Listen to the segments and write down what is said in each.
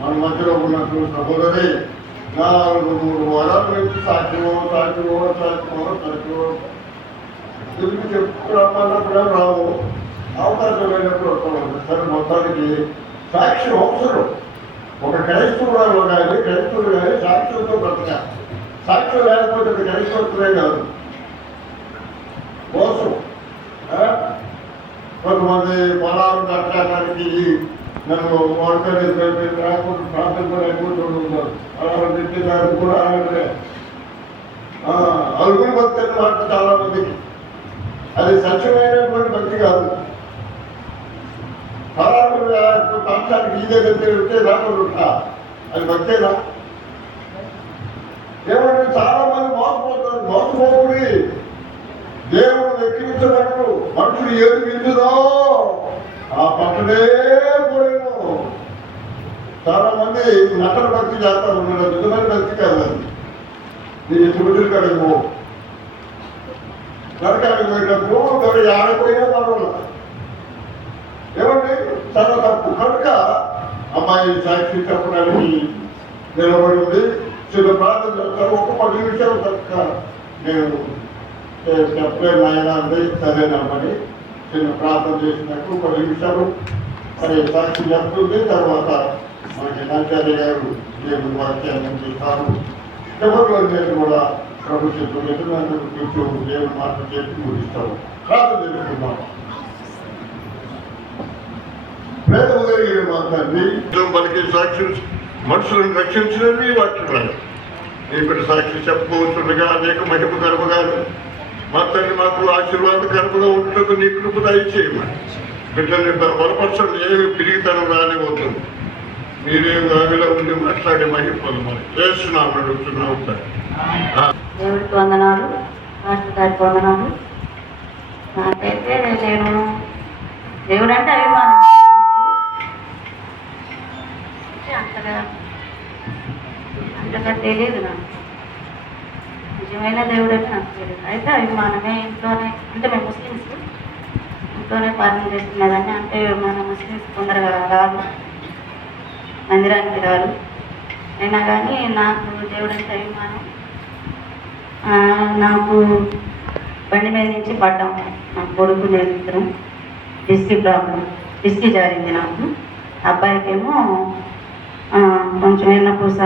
మన మధ్యలో ఉన్నట్టు సహోదరి 4-3 వారాల నుంచి సాధ్యమో తిరిగి చెప్పుకురమ్మన్నప్పుడు రావు, అవకాశం లేనప్పుడు వస్తాం. సరే, మొత్తానికి సాక్షి అవసరం. ఒక క్రైస్తవుడు కానీ సాక్షులతో బ్రతకాలి. సాక్ష్యం లేకపోతే అది క్రైస్తవులే కాదు, మోసం. కొంతమంది పొలాలు కట్టడానికి నన్ను వాడుకొని రాకుండా ప్రాంతం కూడా ఎక్కువ ఉన్నారు. అలా తిట్టినారు కూడా అలాగే అరుగులు భక్తి అని మాట చాలా మందికి అది సత్యమైనటువంటి భక్తి కాదు. పొలాలు ప్రాంతానికి ఇదే వెళ్తే రాకుండా అది భక్తేనా? ఏమంటే చాలా మంది మోసపోతారు. మోసపోకుడి, దేవుడు వెక్కిరించినట్టు మనుషులు ఏది విందుదో ఆ పట్టనే పోయిను. చాలా మంది నటన భక్తి చేస్తారు, నిజమైన భక్తి కాదు. నేను చుడులు కడుగు నరకానికి పోయినప్పుడు గౌరవ ఆడపోయినా పర్వాల. ఏమండి చాలా తప్పు. కనుక అమ్మాయి సాక్షి చెప్పడానికి నిలబడి ఉంది. చిన్న ప్రార్థన చేస్తారు. ఒక 10 నిమిషాలు తప్ప నేను చెప్పలేను ఆయన అంటే సరేనమ్మని చిన్న ప్రార్థన చేసినట్టు 10 నిమిషాలు మరి సాక్షి చెప్తుంది. తర్వాత మనకి నాచార్య గారు దేవుని వాక్యాన్ని చూస్తారు. ఎవరిలో నేను కూడా ప్రభు చెప్తుంది నన్ను కొంచెం దేవుని మాట చెప్పి ముగిస్తాను. ప్రార్థన చేసుకుందాం. ప్రేమ కలిగిన మాట్లాడి మనకి సాక్షి మనుషులను రక్షించినవి వాక్యం. ఇప్పుడు సాక్షి చెప్పుకోవచ్చుండగా అనేక మహిమ కలుపగాను మా తండ్రి మాకు ఆశీర్వాదకరముగా ఉంటున్నది నీ కృప దయచేయమని బిడ్డని బలపరచండి. ఏమి పిరిగితనం రానివద్దు. మీరే ఆవిలో ఉండి మాట్లాడే మహిమ పొందమని చేస్తున్నాం అడుగుతున్నాం. దేవుడికి వందనాలు, మాస్టర్ గారికి వందనాలు. నాకైతే నేను దేవుడు అంటే అభిమానం, అంతగా తెలియదు నాకు. నిజమైన దేవుడు అంటే నాకు తెలియదు. అయితే అభిమానమే. ఇంట్లోనే అంటే మేము ముస్లిమ్స్, ఇంట్లోనే పాలన చేస్తున్నదాన్ని. అంటే మన ముస్లిమ్స్ తొందరగా రాదు, మందిరానికి రాదు. అయినా కానీ నాకు దేవుడు అంటే అభిమానం. నాకు బండి మీద నుంచి పడ్డాం. నాకు కొడుకు నేను ఇద్దరం డిస్కి జారింది నాకు. అబ్బాయికేమో కొంచెం ఎన్నపూస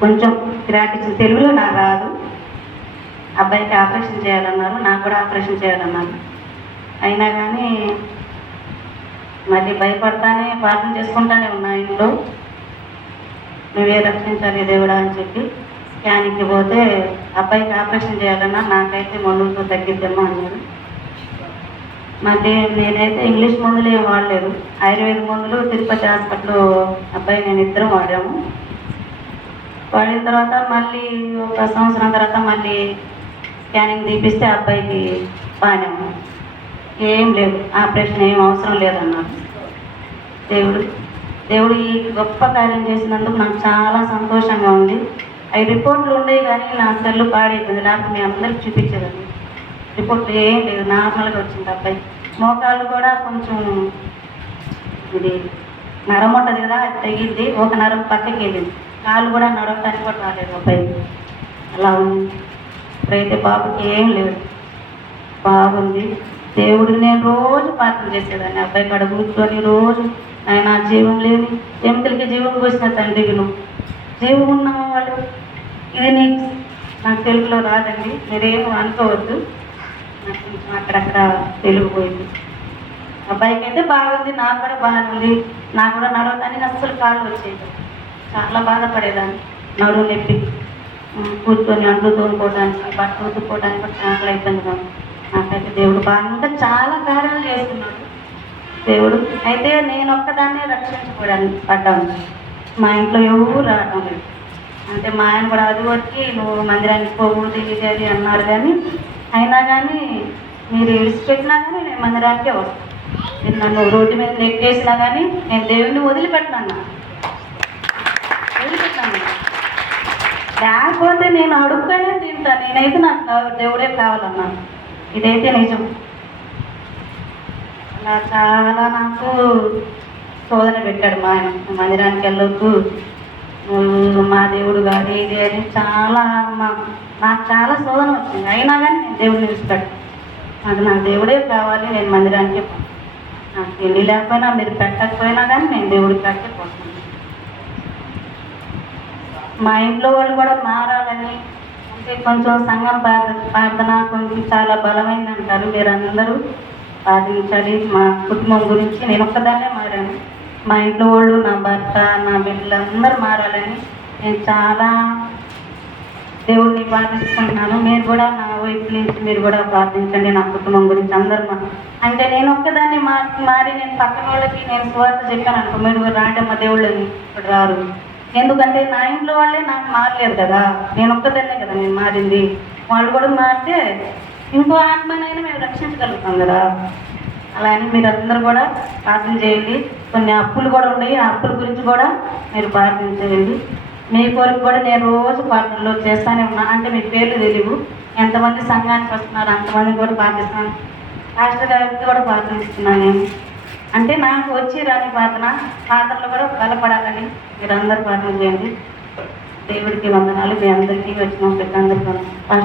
కొంచెం క్రాక్ ఇచ్చిన. తెలుగులో నాకు రాదు. అబ్బాయికి ఆపరేషన్ చేయాలన్నారు, నాకు కూడా ఆపరేషన్ చేయాలన్నారు. అయినా కానీ మళ్ళీ భయపడతానే ప్రార్థన చేసుకుంటానే ఉన్నా ఇంట్లో. నువ్వే రక్షించాలి దేవుడా అని చెప్పి స్కానింగ్కి పోతే అబ్బాయికి ఆపరేషన్ చేయాలన్నా నాకైతే మొన్నతో తగ్గిద్దామో అన్నారు. మళ్ళీ నేనైతే ఇంగ్లీష్ మందులు ఏం వాడలేదు, ఆయుర్వేద మందులు తిరుపతి హాస్పిటల్లో అబ్బాయి నేను ఇద్దరం వాడాము. వాడిన తర్వాత మళ్ళీ ఒక సంవత్సరం తర్వాత మళ్ళీ స్కానింగ్ తీపిస్తే అబ్బాయికి బాగానే ఉంది, ఏం లేదు, ఆపరేషన్ ఏం అవసరం లేదన్నారు. దేవుడు ఈ గొప్ప కార్యం చేసినందుకు నాకు చాలా సంతోషంగా ఉంది. అవి రిపోర్ట్లు ఉండేవి కానీ నా సెల్లు పాడైపోయింది, లేకపోతే మీ అందరికి చూపించేదండి. రిపోర్ట్లు ఏం లేదు, నార్మల్గా వచ్చింది అబ్బాయి. మోకాళ్ళు కూడా కొంచెం ఇది నరం ఉంటుంది కదా, అది తగ్గింది, ఒక నరం పక్కకి వెళ్ళింది, కాళ్ళు కూడా నడవటానికి కూడా రాలేదు అబ్బాయి. అలా ఉంది. ఇప్పుడైతే బాబుకి ఏం లేదు, బాగుంది. దేవుడికి నేను రోజు ప్రార్థన చేసేదాన్ని, అబ్బాయి కాడ కూర్చొని రోజు ఆయన జీవం లేని ఎముకలకి జీవం పోసిన తండ్రి నువ్వు, జీవం ఉన్నావు వాళ్ళు, ఇది నీకు నాకు తెలుగులో రాదండి, మీరేం అనుకోవద్దు, నాకు కొంచెం అక్కడక్కడ తెలుగు పోయింది. అబ్బాయికి అయితే బాగుంది, నాకు కూడా బాగుంది. నాకు కూడా నడవటానికి అస్సలు కాళ్ళు వచ్చేది, చాలా బాధపడేదాన్ని, నడువు నొప్పి, కూర్చొని అంట్లు తోముకోవడానికి బట్టలు ఉతుక్కోవడానికి కూడా చాలా ఇబ్బందిగా ఉంది. నాకైతే దేవుడు బాగా ఇంకా చాలా కార్యాలు చేస్తున్నాడు దేవుడు. అయితే నేను ఒక్కదాన్నే పడ్డాను, మా ఇంట్లో ఎవరు రావడం లేదు. అంటే మా ఆయన కూడా అది వచ్చి నువ్వు మందిరానికి పోకూడదు ఇది అది అన్నారు, కానీ అయినా కానీ మీరు విడిచిపెట్టినా కానీ నేను మందిరానికే వస్తాను. మీరు నన్ను రోడ్డు మీద నెట్టేసినా కానీ నేను దేవుడిని వదిలిపెట్టినాను, లేకపోతే నేను అడుగుతూనే తింటాను. నేనైతే నాకు దేవుడే కావాలన్నాను, ఇదైతే నిజం. అలా చాలా నాకు శోధన పెట్టాడు మా ఆయన, మందిరానికి వెళ్ళొద్దు, మా దేవుడు కాదు ఇది అని చాలా నాకు చాలా శోధన వచ్చింది. అయినా కానీ నేను దేవుడిని విడిచిపెట్టాను. నాకు దేవుడే కావాలి, నేను మందిరానికే పోతాను. నాకు పెళ్ళి లేకపోయినా మీరు పెట్టకపోయినా కానీ నేను దేవుడికి పెట్టే పోతాను. మా ఇంట్లో వాళ్ళు కూడా మారాలని, అంటే కొంచెం సంఘం ప్రార్థన కొంచెం చాలా బలమైంది అంటారు, మీరు అందరూ ప్రార్థించాలి. మా కుటుంబం గురించి నేను ఒక్కదాన్నే మారాను, మా ఇంట్లో వాళ్ళు నా భర్త నా బిడ్డలు అందరూ మారాలని నేను చాలా దేవుడిని ప్రార్థించుకుంటున్నాను. మీరు కూడా నా వైపు నుంచి మీరు కూడా ప్రార్థించండి నా కుటుంబం గురించి అందరూ. అంటే నేను ఒక్కదాన్ని మారి నేను పక్కన వాళ్ళకి నేను స్వార్థ చెప్పాను అనుకో, మీరు రాండమ్మ దేవుళ్ళని ఇప్పుడు రారు, ఎందుకంటే నా ఇంట్లో వాళ్ళే నాకు మారలేదు కదా, నేను ఒక్కదాన్నే కదా నేను మారింది. వాళ్ళు కూడా మారితే ఇంకో ఆత్మనైనా మేము రక్షించగలుగుతాం కదా. అలా అని మీరు అందరూ కూడా ప్రార్థన చేయండి. కొన్ని అప్పులు కూడా ఉన్నాయి, ఆ అప్పుల గురించి కూడా మీరు ప్రార్థన చేయండి. మీ కొరకు కూడా నేను రోజు ప్రార్థనలో చేస్తానే ఉన్నా. అంటే మీ పేర్లు తెలియవు, ఎంతమంది సంఘానికి వస్తున్నారు అంతమంది కూడా ప్రార్థిస్తున్నాను. పాస్టర్ గారికి కూడా ప్రార్థిస్తున్నాను నేను. అంటే నాకు వచ్చి రాని ప్రార్థనలో కూడా బలపడాలని మీరు అందరూ ప్రార్థన చేయండి. దేవుడికి వందనాలు. మీ అందరికీ వచ్చిన పెద్దందరికీ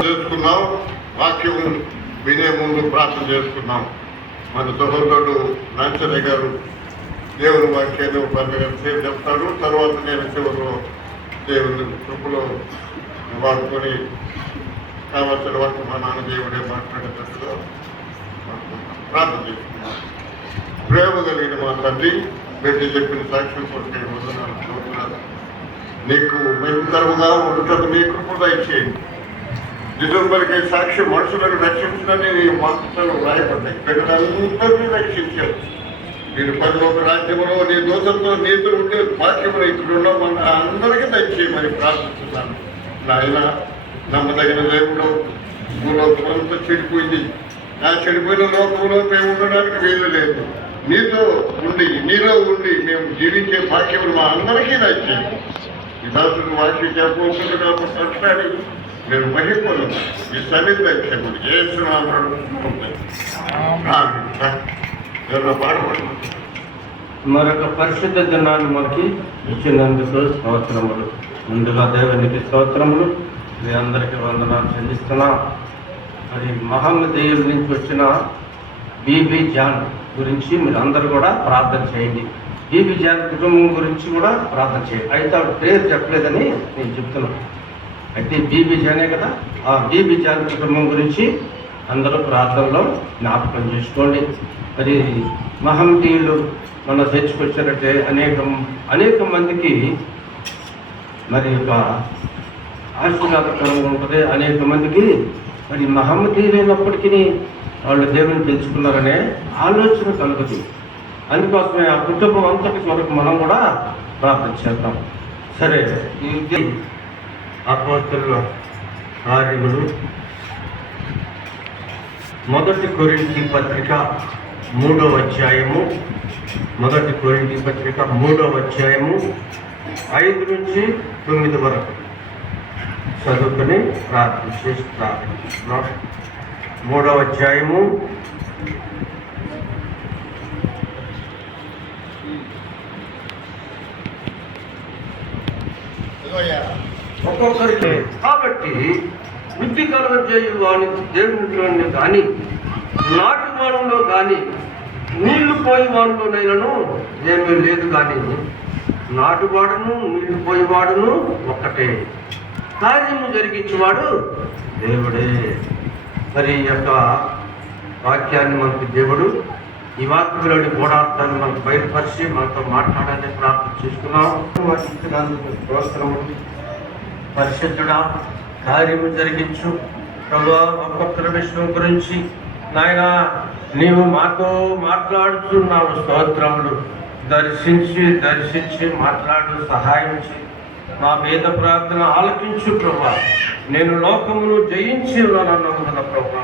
చేసుకున్నాం. వాక్యం వినే ముందు ప్రార్థన చేసుకున్నాం. మన సహోదరుడు నాంచయ్య గారు దేవుని వాక్యాన్ని సేపు చెప్తాడు. తర్వాత నేను చివరిలో దేవుని కృపలో వాడుకొని కావాల్సిన వరకు మా నాన్న దేవుడే మాట్లాడేటట్టుగా ప్రార్థన చేసుకున్నాం. ప్రేమ కలిగిన మా తండ్రి, బిడ్డ చెప్పిన సాక్ష్యం కొట్టే వందనాలు. నీకు భయంకరంగా ఉండటం నీ కృప దయచేయండి. నిజంబరికే సాక్షి మనుషులను రక్షించడని నీ మాటలు రాయబడ్డాయి. బిడ్డలందరినీ రక్షించారు. మీరు పరలోక రాజ్యంలో నీ దోషంతో నీతులు ఉండే వాక్యములు ఇక్కడున్న మన అందరికీ దయచేయమని ప్రార్థిస్తున్నాను. నాయన నమ్మదగిన దేవుడు, భూలోకమంతా చెడిపోయింది. ఆ చెడిపోయిన లోకంలో మేము ఉండడానికి వీలు లేదు. నీలో ఉండి మేము జీవించే భాగ్యములు మా అందరికీ దయచేయండి. ఈ దాసుడు వాక్యం చెప్పకుండా కాబట్టి మీరు మహిళలు ఈ సన్నిధి దయచేయండి. చేస్తున్నాడు మరొక పరిశుద్ధ దినాన్ని మనకి ఇచ్చినందుకు స్తోత్రములు. ముందుగా దేవునికి స్తోత్రములు. మీ అందరికీ వందనాలు చెల్లిస్తున్నా. మరి మహమ్మదీయుల నుంచి వచ్చిన బీబీ జాన్ గురించి మీరు అందరూ కూడా ప్రార్థన చేయండి. బీబీ జాన్ కుటుంబం గురించి కూడా ప్రార్థన చేయండి. అయితే ఆవిడ పేరు చెప్పలేదని నేను చెప్తున్నాను. అయితే బీబీ జానే కదా, ఆ బీబీ జాన్ కుటుంబం గురించి అందరూ ప్రార్థనలో జ్ఞాపకం చేసుకోండి. మరి మహమ్మదీయులు మన తెచ్చుకొచ్చినట్టే అనేక మందికి మరి ఒక ఆశీర్వాదకరంగా ఉంటుంది. అనేక మందికి మరి మహమ్మదీయులైనప్పటికీ వాళ్ళు దేవుని తెలుసుకున్నారనే ఆలోచన కలుగుతుంది. అందుకోసమే ఆ కుటుంబం అంతటి కొరకు మనం కూడా ప్రార్థన చేద్దాం. సరే, ఈ అపోస్తలుల కార్యములు 1 కొరింథీ పత్రిక 3వ అధ్యాయము 1 కొరింథీ పత్రిక 3వ అధ్యాయము 5 నుంచి 9 వరకు చదువుకుని ప్రార్థన చేసి ప్రార్థిస్తున్నాం. 3వ అధ్యాయము ఒక్కొక్కరికి. కాబట్టి వృద్ధి కలగజేయు వాని దేవునిలోనే కానీ నాటి వానంలో కానీ నీళ్లు పోయి వానిలోనైనాను ఏమీ లేదు. కానీ నాటువాడును నీళ్లు పోయేవాడును ఒక్కటే, కార్యము జరిగించేవాడు దేవుడే. మరి ఈ యొక్క వాక్యాన్ని మనకు దేవుడు ఈ వాక్యంలోని గూఢార్థాన్ని మనకు బయలుపరిచి మనతో మాట్లాడాలని ప్రార్థన చేసుకున్నాం. స్తోత్రము. పరిశుద్ధుడా, కార్యము జరిగించు ప్రభువా. ఒక్కొక్కరి విషయం గురించి నాయన నీవు మాతో మాట్లాడుతున్నావు. స్తోత్రములు. దర్శించి మాట్లాడు, సహాయం చేయి. మా వేద ప్రార్థన ఆలకించు ప్రభువా. నేను లోకమును జయించి ఉన్నాను కదా ప్రభువా.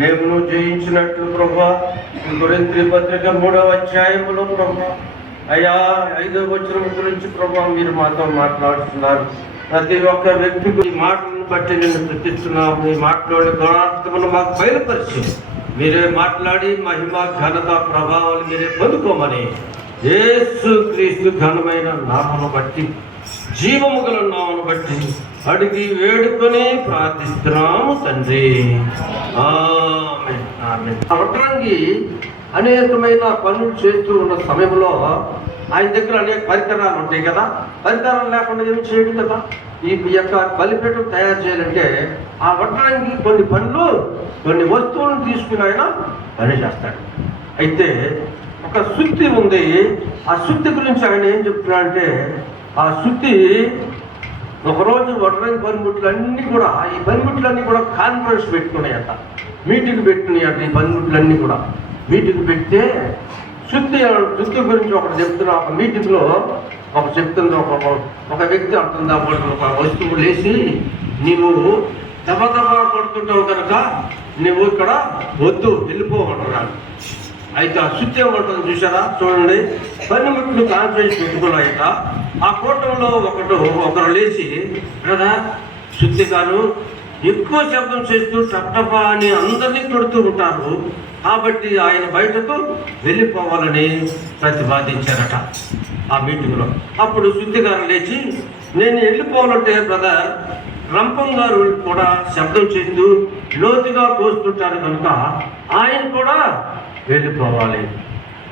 మేము జయించినట్లు ప్రభువా కొరింథీ పత్రిక 3వ అధ్యాయములో ప్రభువా అయ్యా 5వ వచనం గురించి ప్రభువా మీరు మాతో మాట్లాడుతున్నారు. ప్రతి ఒక్క వ్యక్తికి ఈ మాటలను బట్టి నేను స్తుతిస్తున్నాము. ఈ మాటలోని గుణార్థమును మాకు బయలుపరిచి మీరే మాట్లాడి మహిమ ఘనత ప్రభావాలు మీరే పొందుకోమని యేసు క్రీస్తు ఘనమైన నామమును బట్టి, జీవము గల నామమును బట్టి అడిగి వేడుకొని ప్రార్థిస్తున్నాము తండ్రి. ఆమేన్, ఆమేన్. వడ్రంగి అనేకమైన పనులు చేస్తూ ఉన్న సమయంలో ఆయన దగ్గర అనేక పరికరాలు ఉంటాయి కదా. పరికరాలు లేకుండా ఏమి చేయడు కదా. ఈ యొక్క బలిపీఠం తయారు చేయాలంటే ఆ వడ్రంగి కొన్ని వస్తువులను తీసుకుని ఆయన పని చేస్తాడు. అయితే ఒక శుద్ధి ఉంది. ఆ శుద్ధి గురించి ఆయన ఏం చెప్తున్నాడంటే, ఆ శుద్ధి ఒకరోజు వడ్రంగి పనిముట్లన్నీ కూడా ఈ పనిముట్లన్నీ కూడా కాన్ఫరెన్స్ పెట్టుకున్నాయట, మీటింగ్ పెట్టుకున్నాయట. ఈ పనిముట్లన్నీ కూడా మీటింగ్ పెడితే శుద్ధి గురించి ఒకటి చెప్తున్నా. ఒక మీటింగ్లో ఒక వ్యక్తి అంటుందా, ఒక వస్తువు లేచి నీవు దబదబా కొడుతుంటావు కనుక నువ్వు ఇక్కడ వద్దు వెళ్ళిపోమంటున్నాడు. అయితే ఆ శుద్ధి ఏమంటుంది చూసారా, చూడండి. పనిముట్లు కాన్ఫరెన్స్ పెట్టుకున్నాయట. ఆ కూటంలో ఒకరు లేచి, కదా శుద్ధి గారు ఎక్కువ శబ్దం చేస్తూ టప్టపా అని అందరినీ కొడుతూ ఉంటారు, కాబట్టి ఆయన బయటకు వెళ్ళిపోవాలని ప్రతిపాదించారట ఆ మీటింగ్లో. అప్పుడు శుద్ధి గారు లేచి, నేను వెళ్ళిపోవాలంటే బ్రదర్ రంపం గారు కూడా శబ్దం చేస్తూ లోతుగా పోస్తుంటారు కనుక ఆయన కూడా వెళ్ళిపోవాలి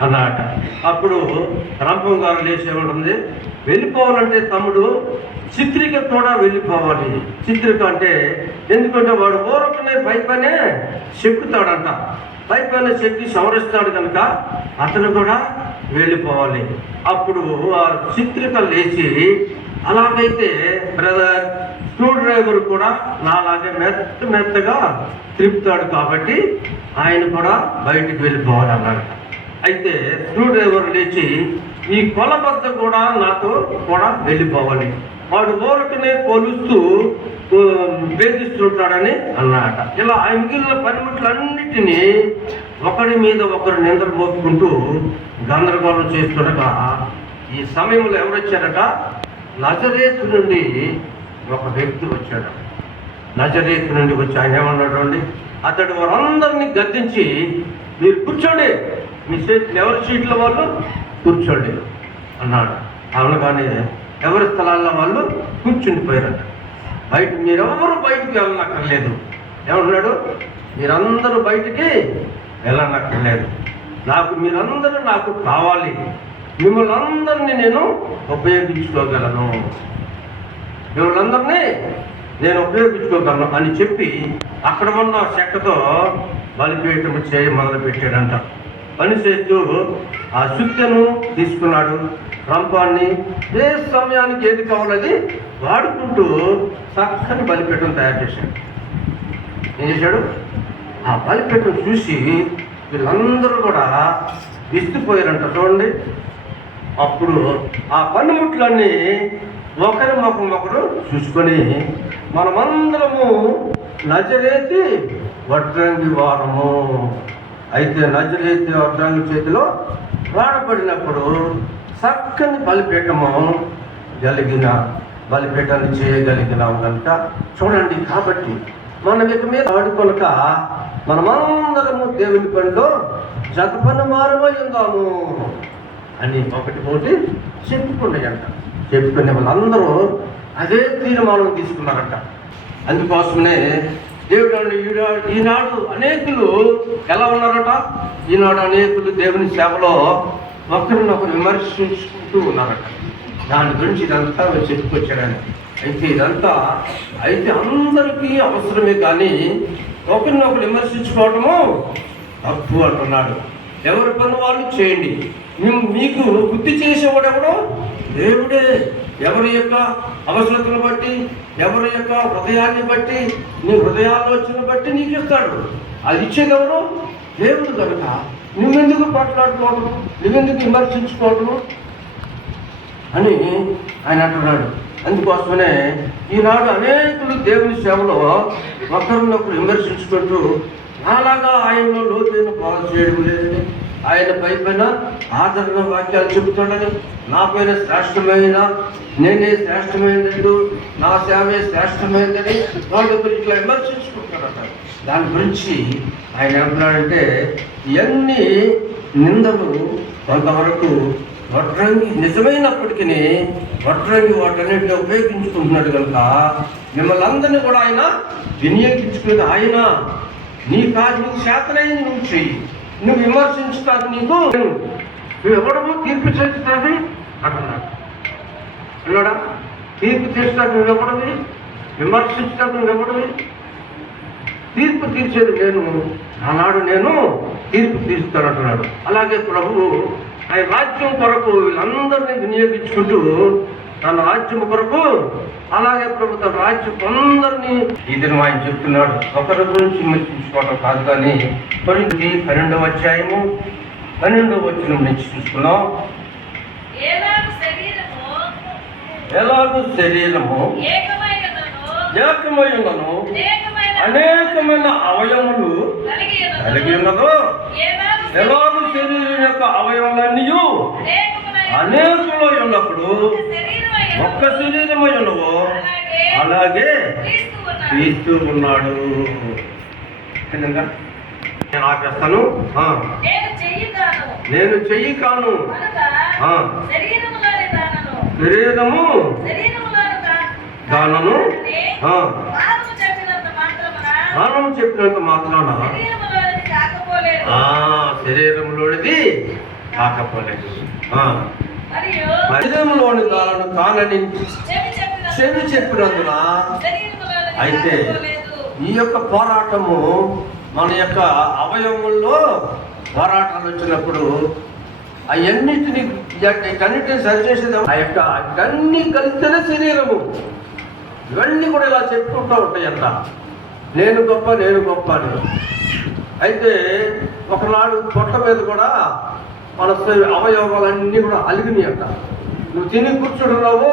అన్నమాట. అప్పుడు రంపం గారు లేచి ఏమంటుంది, వెళ్ళిపోవాలంటే తమ్ముడు చిత్రిక కూడా వెళ్ళిపోవాలి. చిత్రిక అంటే ఎందుకంటే వాడు ఊరకనే పైపనే చెక్కుతాడంట, పైపైన చెక్కి సంరస్తాడు కనుక అతను కూడా వెళ్ళిపోవాలి. అప్పుడు ఆ చిత్రిక లేచి, అలాగైతే బ్రదర్ స్క్రూ డ్రైవర్ కూడా నాలాగే మెత్తగా తిప్పుతాడు కాబట్టి ఆయన కూడా బయటికి వెళ్ళిపోవాలి అన్నాడు. అయితే స్క్రూ డ్రైవర్ లేచి, ఈ కొలబద్ద కూడా నాతో కూడా వెళ్ళిపోవాలి, వాడు ఊరకనే కొలుస్తూ వేధిస్తుంటాడని అన్నాడట. ఇలా మిగిలిన పనిముట్లన్నిటినీ ఒకరి మీద ఒకరు నిందలు మోపుకుంటూ గందరగోళం చేస్తుండగా ఈ సమయంలో ఎవరు వచ్చారట, నజరేతు నుండి ఒక వ్యక్తి వచ్చాడు. నజరేతు నుండి వచ్చి ఆయన ఏమన్నాడు అండి, అతడు వారందరినీ గద్దించి, మీరు కూర్చోండి, మీ సీట్లు ఎవరి సీట్ల వాళ్ళు కూర్చోండి అన్నాడు. అనగానే ఎవరి స్థలాల్లో వాళ్ళు కూర్చుండిపోయారట. మీరెవరు బయటికి వెళ్ళనక్కర్లేదు. ఏమన్నాడు, మీరందరూ బయటికి వెళ్ళనక్కర్లేదు, మీరందరూ నాకు కావాలి, మిమ్మల్ని అందరినీ నేను ఉపయోగించుకోగలను, మిమ్మల్ని నేను ఉపయోగించుకోగలను అని చెప్పి అక్కడ ఉన్న చెక్కతో బలిపీఠము చేయి మొదలు పెట్టాడంట. పని చేస్తూ ఆ శుద్ధను తీసుకున్నాడు, రంపాన్ని ఏ సమయానికి ఏది కావాలది వాడుకుంటూ చక్కని బలిపీఠం తయారు చేశాడు. ఏం చేశాడు? ఆ బలిపీఠం చూసి వీళ్ళందరూ కూడా విస్తుపోయారంట. చూడండి, అప్పుడు ఆ పన్నుముట్లన్నీ ఒకరి ముఖం ఒకరు చూసుకొని, మనమందరము నజరేతి వడ్రంగి వారము. అయితే నజరేతి వడ్రంగి చేతిలో వాడబడినప్పుడు చక్కని బలిపీఠము బలిపీఠాన్ని చేయగలిగినాము కనుక చూడండి. కాబట్టి మనం ఇక మీద ఆడుకొనక మనమందరము దేవుని పనిలో జతపని మారమై ఉందాము అని ఒకటి చెప్పుకునే వాళ్ళందరూ అదే తీర్మానం తీసుకున్నారంట. అందుకోసమే దేవుడు ఈనాడు అనేకులు ఎలా ఉన్నారట? ఈనాడు అనేకులు దేవుని సేవలో ఒకరినొకరు విమర్శించుకుంటూ ఉన్నారట. దాని గురించి ఇదంతా చెప్పుకొచ్చాడని. అయితే అందరికీ అవసరమే, కానీ ఒకరినొకరు విమర్శించుకోవటము తప్పు అంటున్నాడు. ఎవరి పని వాళ్ళు చేయండి. మీకు బుద్ధి చేసేవాడు ఎవడో దేవుడే. ఎవరి యొక్క అవసరతను బట్టి, ఎవరి యొక్క హృదయాన్ని బట్టి, నీ హృదయాలోచన బట్టి నీకు ఇస్తాడు. అది ఇచ్చేది ఎవరు? దేవుడు కనుక నువ్వెందుకు మాట్లాడుకోవడం, నువ్వెందుకు విమర్శించుకోవడం అని ఆయన అంటున్నాడు. అందుకోసమనే ఈనాడు అనేకులు దేవుని సేవలో ఒకరినొకరు విమర్శించుకుంటూ నాలాగా ఆయనలో లోతైన బాధ చేయడం లేదని, ఆయన పైన ఆదరణ వాక్యాలు చెబుతాడని, నా పైన శ్రేష్టమైన నేనే శ్రేష్టమైనది, నా సేవే శ్రేష్టమైనదని వాళ్ళ గురించి ఇట్లా విమర్శించుకుంటాడట. దాని గురించి ఆయన ఏమంటున్నాడంటే, ఇవన్నీ నిందలు కొంతవరకు వడ్రంగి నిజమైనప్పటికీ వడ్రంగి వాటన్నిటిని ఉపయోగించుకుంటున్నాడు కనుక మిమ్మల్ని అందరినీ కూడా ఆయన వినియోగించుకునేది. ఆయన నీకు శాతనైంది నువ్వు చెయ్యి, నువ్వు విమర్శించుతాను, నువ్వు ఎవడము తీర్పు చేస్తుంది అంటున్నాడు. పిల్లడా, తీర్పు చేస్తాడు నువ్వెవడవి, విమర్శించడానికి నువ్వెవడవి? తీర్పు తీర్చేది నేను, ఆనాడు నేను తీర్పు తీరుస్తాను అంటున్నాడు. అలాగే ప్రభువు ఆయన రాజ్యం కొరకు వీళ్ళందరినీ వినియోగించుకుంటూ తన రాజ్యం కొరకు, అలాగే ప్రభు తన రాజ్యం అందరినీ ఈ దినం ఆయన చెప్తున్నాడు. ఒకరి గురించి విమర్శించుకోవడం కాదు, కానీ 12వ అధ్యాయము 12వ వచనం నుంచి చూసుకున్నాం. ఎలాగూ శరీరము ఏకమై ఉన్నను అనేకమైన అవయవములు కలిగి ఉన్నదో, ఎలాగూ శరీరం యొక్క అవయవాలన్నీ అనేకులో ఉన్నప్పుడు ఒక్క శరీరమై ఉన్నవో అలాగే క్రీస్తు ఉన్నాడు. నేను ఆపేస్తాను. నేను చెయ్యి కాను, శరీరము దానను దానం చెప్పినంత మాత్రాన శరీరంలోనిది కాకపోలేదు. శరీరంలోని దాలను కానని చెవి చెప్పినందున. అయితే ఈ యొక్క పోరాటము మన యొక్క అవయవముల్లో పోరాటాలు వచ్చినప్పుడు అవన్నిటిని సరిచేసేది ఆ యొక్క అన్నీ కలిస్తేనే శరీరము. ఇవన్నీ కూడా ఇలా చెప్పుకుంటూ ఉంటాయి అంట, నేను గొప్ప నేను గొప్ప అని. అయితే ఒకనాడు పొట్ట మీద కూడా మన అవయవాలన్నీ కూడా అలిగినాయి అంట. నువ్వు తిని కూర్చుంటున్నావు,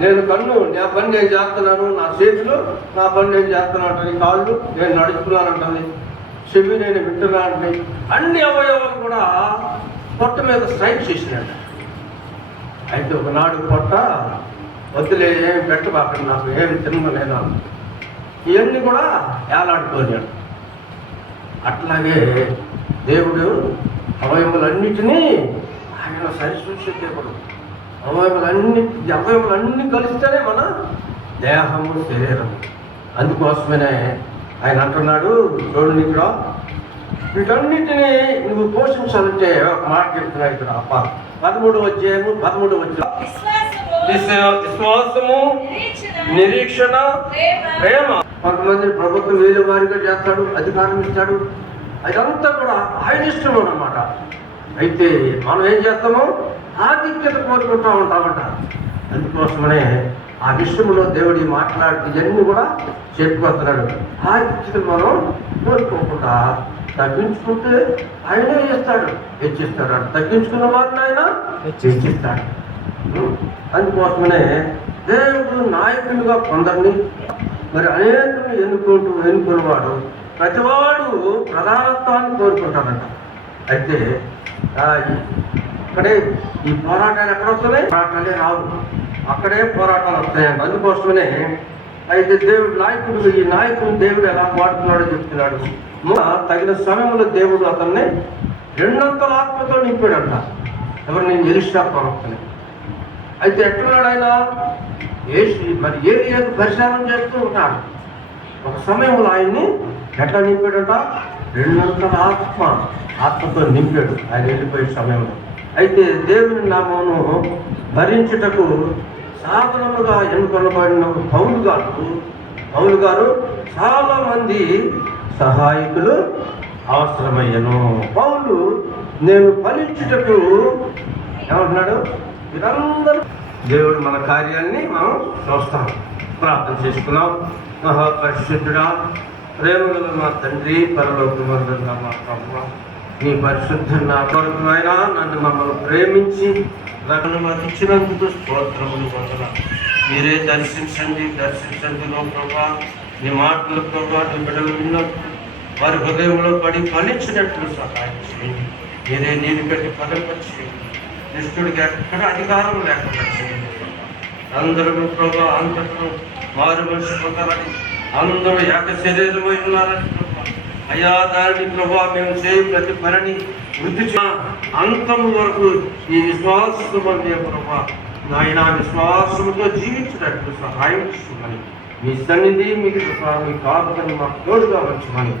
నేను కన్ను నా పని నేను చేస్తున్నాను, నా చేతులు నా పని నేను చేస్తున్నాను అంటని, కాళ్ళు నేను నడుస్తున్నానంటుంది, చెవి నేను వింటున్నానంటే, అన్ని అవయవాలు కూడా పొట్ట మీద స్ట్రైక్ చేసినట్ట. అయితే ఒకనాడు పొట్ట వద్దులే, ఏం పెట్టబాకండి, నాకు ఏమి తినలేను, ఇవన్నీ కూడా ఏలాడుకోలేడు. అట్లాగే దేవుడు అవయములన్నిటినీ ఆయన సరిసూచే దేవుడు. అవయములన్నీ కలిస్తేనే మన దేహము శరీరము. అందుకోసమనే ఆయన అంటున్నాడు, చూడండి ఇక్కడ, వీటన్నిటినీ నువ్వు పోషించాలంటే ఒక మాట చెప్తున్నా ఇక్కడ 13వ అధ్యాయము 13వ వచనం. విశ్వాసము, నిరీక్షణ, ప్రేమ. కొంతమంది ప్రభుత్వం వేలు వారిగా చేస్తాడు, అధికారం ఇస్తాడు, అదంతా కూడా ఆయన ఇష్టం అన్నమాట. అయితే మనం ఏం చేస్తామో ఆధిక్యత కోరుకుంటూ ఉంటామంట. అందుకోసమనే ఆ విషయంలో దేవుడి మాట్లాడుతూ ఇవన్నీ కూడా చెప్పుకొస్తున్నాడు. ఆ స్థితిని మనం కోరుకోకుండా తగ్గించుకుంటే ఆయనే ఇస్తాడు, హెచ్చిస్తాడు. తగ్గించుకున్న వారిని ఆయన హెచ్చిస్తాడు. అందుకోసమనే దేవుడు నాయకులుగా కొందరిని మరి అనేకులను ఎన్నుకునేవాడు ప్రతివాడు ప్రధానత్వాన్ని కోరుకుంటాడంట. అయితే అక్కడే ఈ పోరాటాలు ఎక్కడ వస్తున్నాయి? పోరాటాలే రావు, అక్కడే పోరాటాలు వస్తాయంట. అందుకోసమనే అయితే దేవుడు నాయకుడు, ఈ నాయకుడు దేవుడు ఎలా వాడుతున్నాడో చెప్తున్నాడు. తగిన సమయంలో దేవుడు అతన్ని 2 ఆత్మతో నింపాడంట. ఎవరిని? ఎలీషా ప్రవక్తని. అయితే ఎట్లున్నాడు ఆయన? మరి ఏలియాకు పరిశీలన చేస్తూ ఉన్నాడు. ఒక సమయంలో ఆయన్ని ఎట్లా నింపాడంట? 2 ఆత్మతో నింపాడు ఆయన వెళ్ళిపోయే సమయంలో. అయితే దేవుని నామమును భరించుటకు సాధనముగా ఎన్నుకొనబడిన పౌలు గారు చాలా మంది సహాయకులు అవసరమయ్యను. పౌలు నేను ఫలించుటకు ఏమంటున్నాడు? వీరందరూ దేవుడు మన కార్యాన్ని మనం చూస్తాం. ప్రార్థన చేసుకున్నాం. మహాపరిశుద్ధుడా, ప్రేమగల మా తండ్రి, పరలోకమందున్న మా ప్రభువా, నీ పరిశుద్ధ నా కొరకు అయినా నన్ను మమ్మల్ని ప్రేమించి రక్షణ మాకు ఇచ్చినందుకు స్తోత్రములు వందనాలు. మీరే దర్శించండి ప్రభా. నీ మాటలు ప్రభా నీ బిడ్డలు విన్నప్పుడు వారి హృదయంలో పడి ఫలించినట్లు సహాయం చేయండి. మీరే నీరు పెట్టి ఫలింపచేయండి. నిష్ఠుడికి ఎక్కడ అధికారం లేకుండా చేయండి. అందరూ ప్రభా అంతటా మారు మనిషి పొందాలని, అందరూ ఏక శరీరమై ఉన్నారని ప్రభా. అయ్యా దానిని ప్రభా మేము చేయ ప్రతి పనిని వృద్ధి అంతం వరకు ఈ విశ్వాసము ప్రభా నాయన విశ్వాసముతో జీవించినట్లు సహాయం చేస్తున్నది. మీ సన్నిధి మీకు మీ కాపుని మాకు తోడుగా వచ్చమని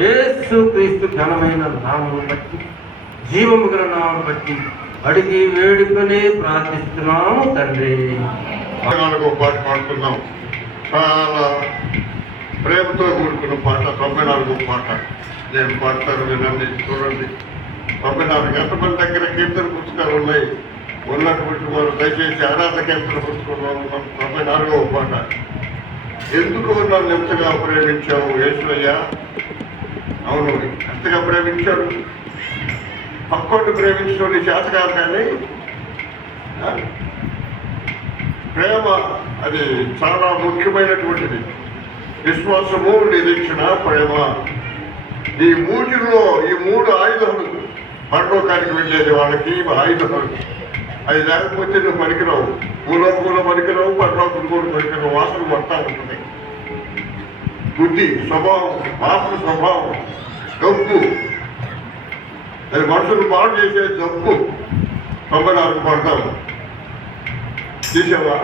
యేసు క్రీస్తు ఘనమైన నామమును బట్టి, జీవము గల నామమును బట్టి అడిగి వేడుకొని ప్రార్థిస్తున్నాము తండ్రి. 94వ పాట పాడుతున్నాం. చాలా ప్రేమతో కూడుకున్న పాట. 94వ పాట నేను పాడతాను, వినండి, చూడండి. 94 ఎంతమంది దగ్గర కీర్తన పుస్తకాలు ఉన్నాయి? ఉన్నటువంటి వారు దయచేసి ఆరాధన కీర్తన పుస్తకంలో ఉన్న 94వ పాట. ఎందుకు నన్ను ఎంతగా ప్రేమించావు యేసయ్యా? అవును, ఎంతగా ప్రేమించాడు. పక్కోటి ప్రేమించడం చేత కాదు, కానీ ప్రేమ అది చాలా ముఖ్యమైనటువంటిది. విశ్వాసము, నిరీక్షణ, ప్రేమ, ఈ మూటిలో ఈ 3 ఆయుధాలు పరలోకానికి వెళ్ళేది వాళ్ళకి ఆయుధాలు. అది లేకపోతే నువ్వు పనికిరావు. భూలోకంలో పనికిరావు, పరలోకం కూడా పనికిరావు. వాసన పడతా ఉంటుంది. బుద్ధి, స్వభావం, వాసన స్వభావం, డబ్బు, అది మనుషులు బాగు చేసే జబ్బు. 94 పడతాము. చూసావా?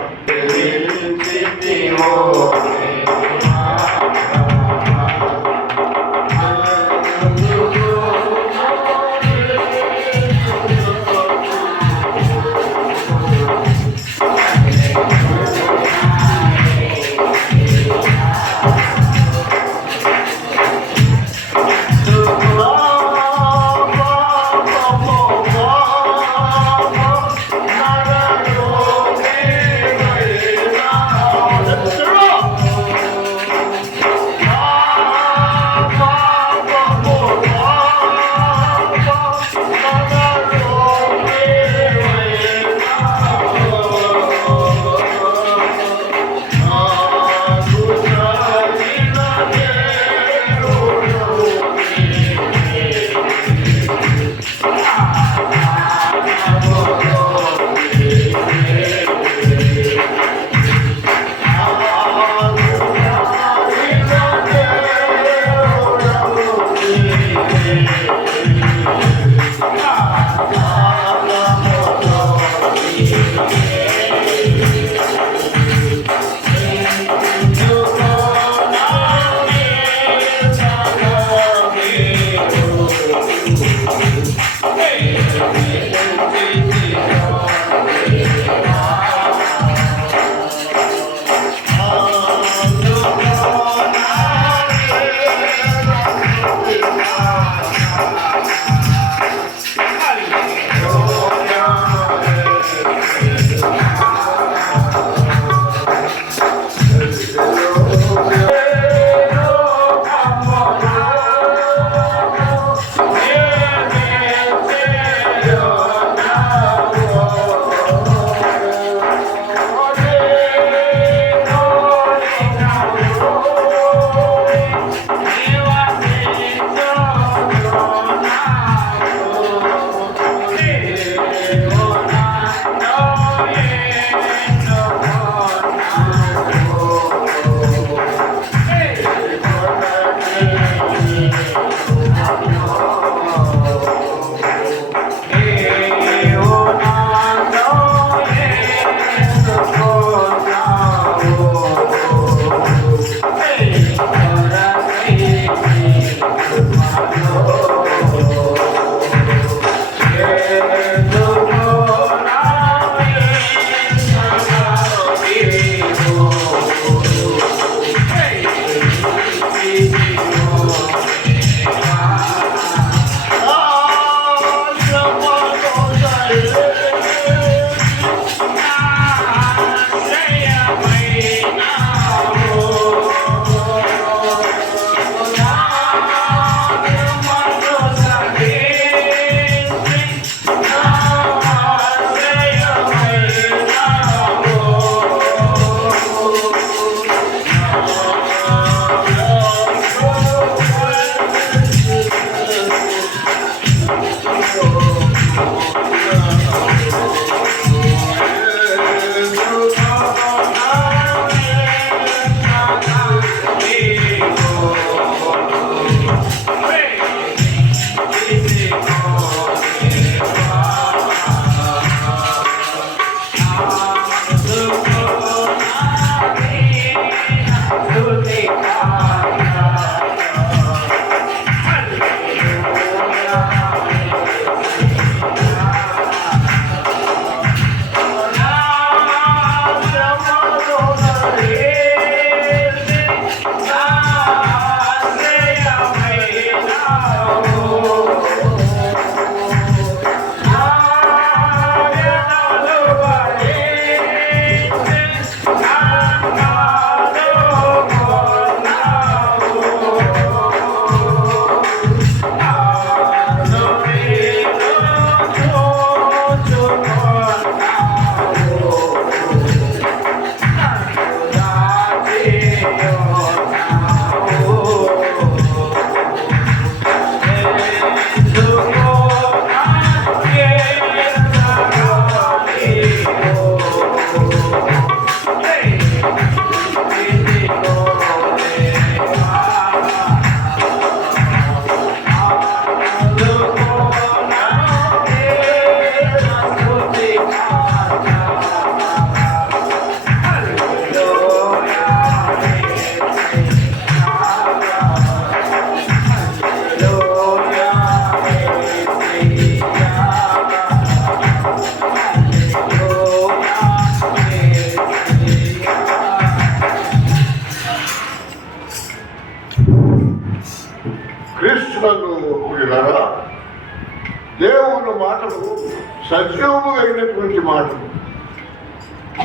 మాటలు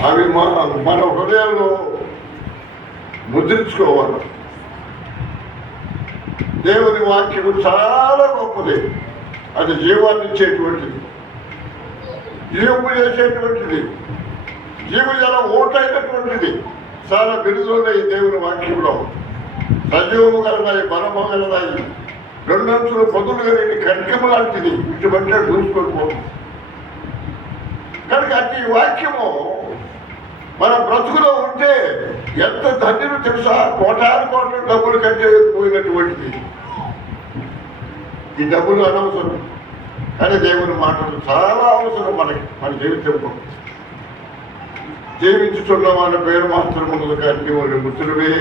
అవి మన హృదయంలో ముద్రించుకోవాలి. దేవుని వాక్యము చాలా గొప్పది. అది జీవాన్ని ఇచ్చేటువంటిది, జీవము చేసేటువంటిది, జీవజలం ఓటైనటువంటిది. చాలా బిరుదులున్నాయి దేవుని వాక్యంలో. సజీవము గలదాయి, బలము గలదాయి, రెండంచులు పొదులు కలిగి ఖడ్గము లాంటిది. ఇటువంటి దూసుకొని పోతుంది. కనుక అట్టి వాక్యము మన బ్రతుకులో ఉంటే ఎంత ధన్యులు తెలుసా? కోటాను కోట్ల డబ్బులు కంటే పోయినటువంటిది. ఈ డబ్బులు అనవసరం, కానీ దేవుని మాటలు చాలా అవసరం మనకి, మన జీవితంలో. జీవించుతున్న వాళ్ళ పేరు మాత్రం ఉండదు, కానీ వాళ్ళు మృతులువే.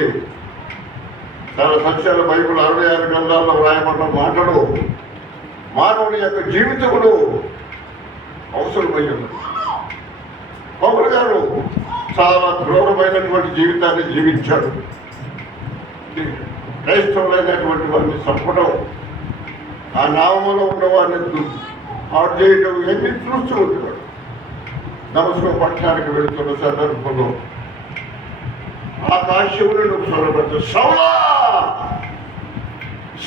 చాలా సత్యాల బైబిల్ 66 గ్రంథాల్లో వ్రాయబడిన మాటలు మానవుని యొక్క జీవితంలో అవసరమయ్యింది. పౌలు గారు చాలా క్రూరమైనటువంటి జీవితాన్ని జీవించాడు. క్రైస్తవులైనటువంటి వారిని చంపడం, ఆ నామంలో ఉన్న వారిని ఆడు చేయడం, ఇవన్నీ చూస్తూ ఉండేవాడు. నమస్కారం పట్టణానికి వెళుతున్న సందర్భంలో ఆకాశంలో స్వరపడుతూ సౌలా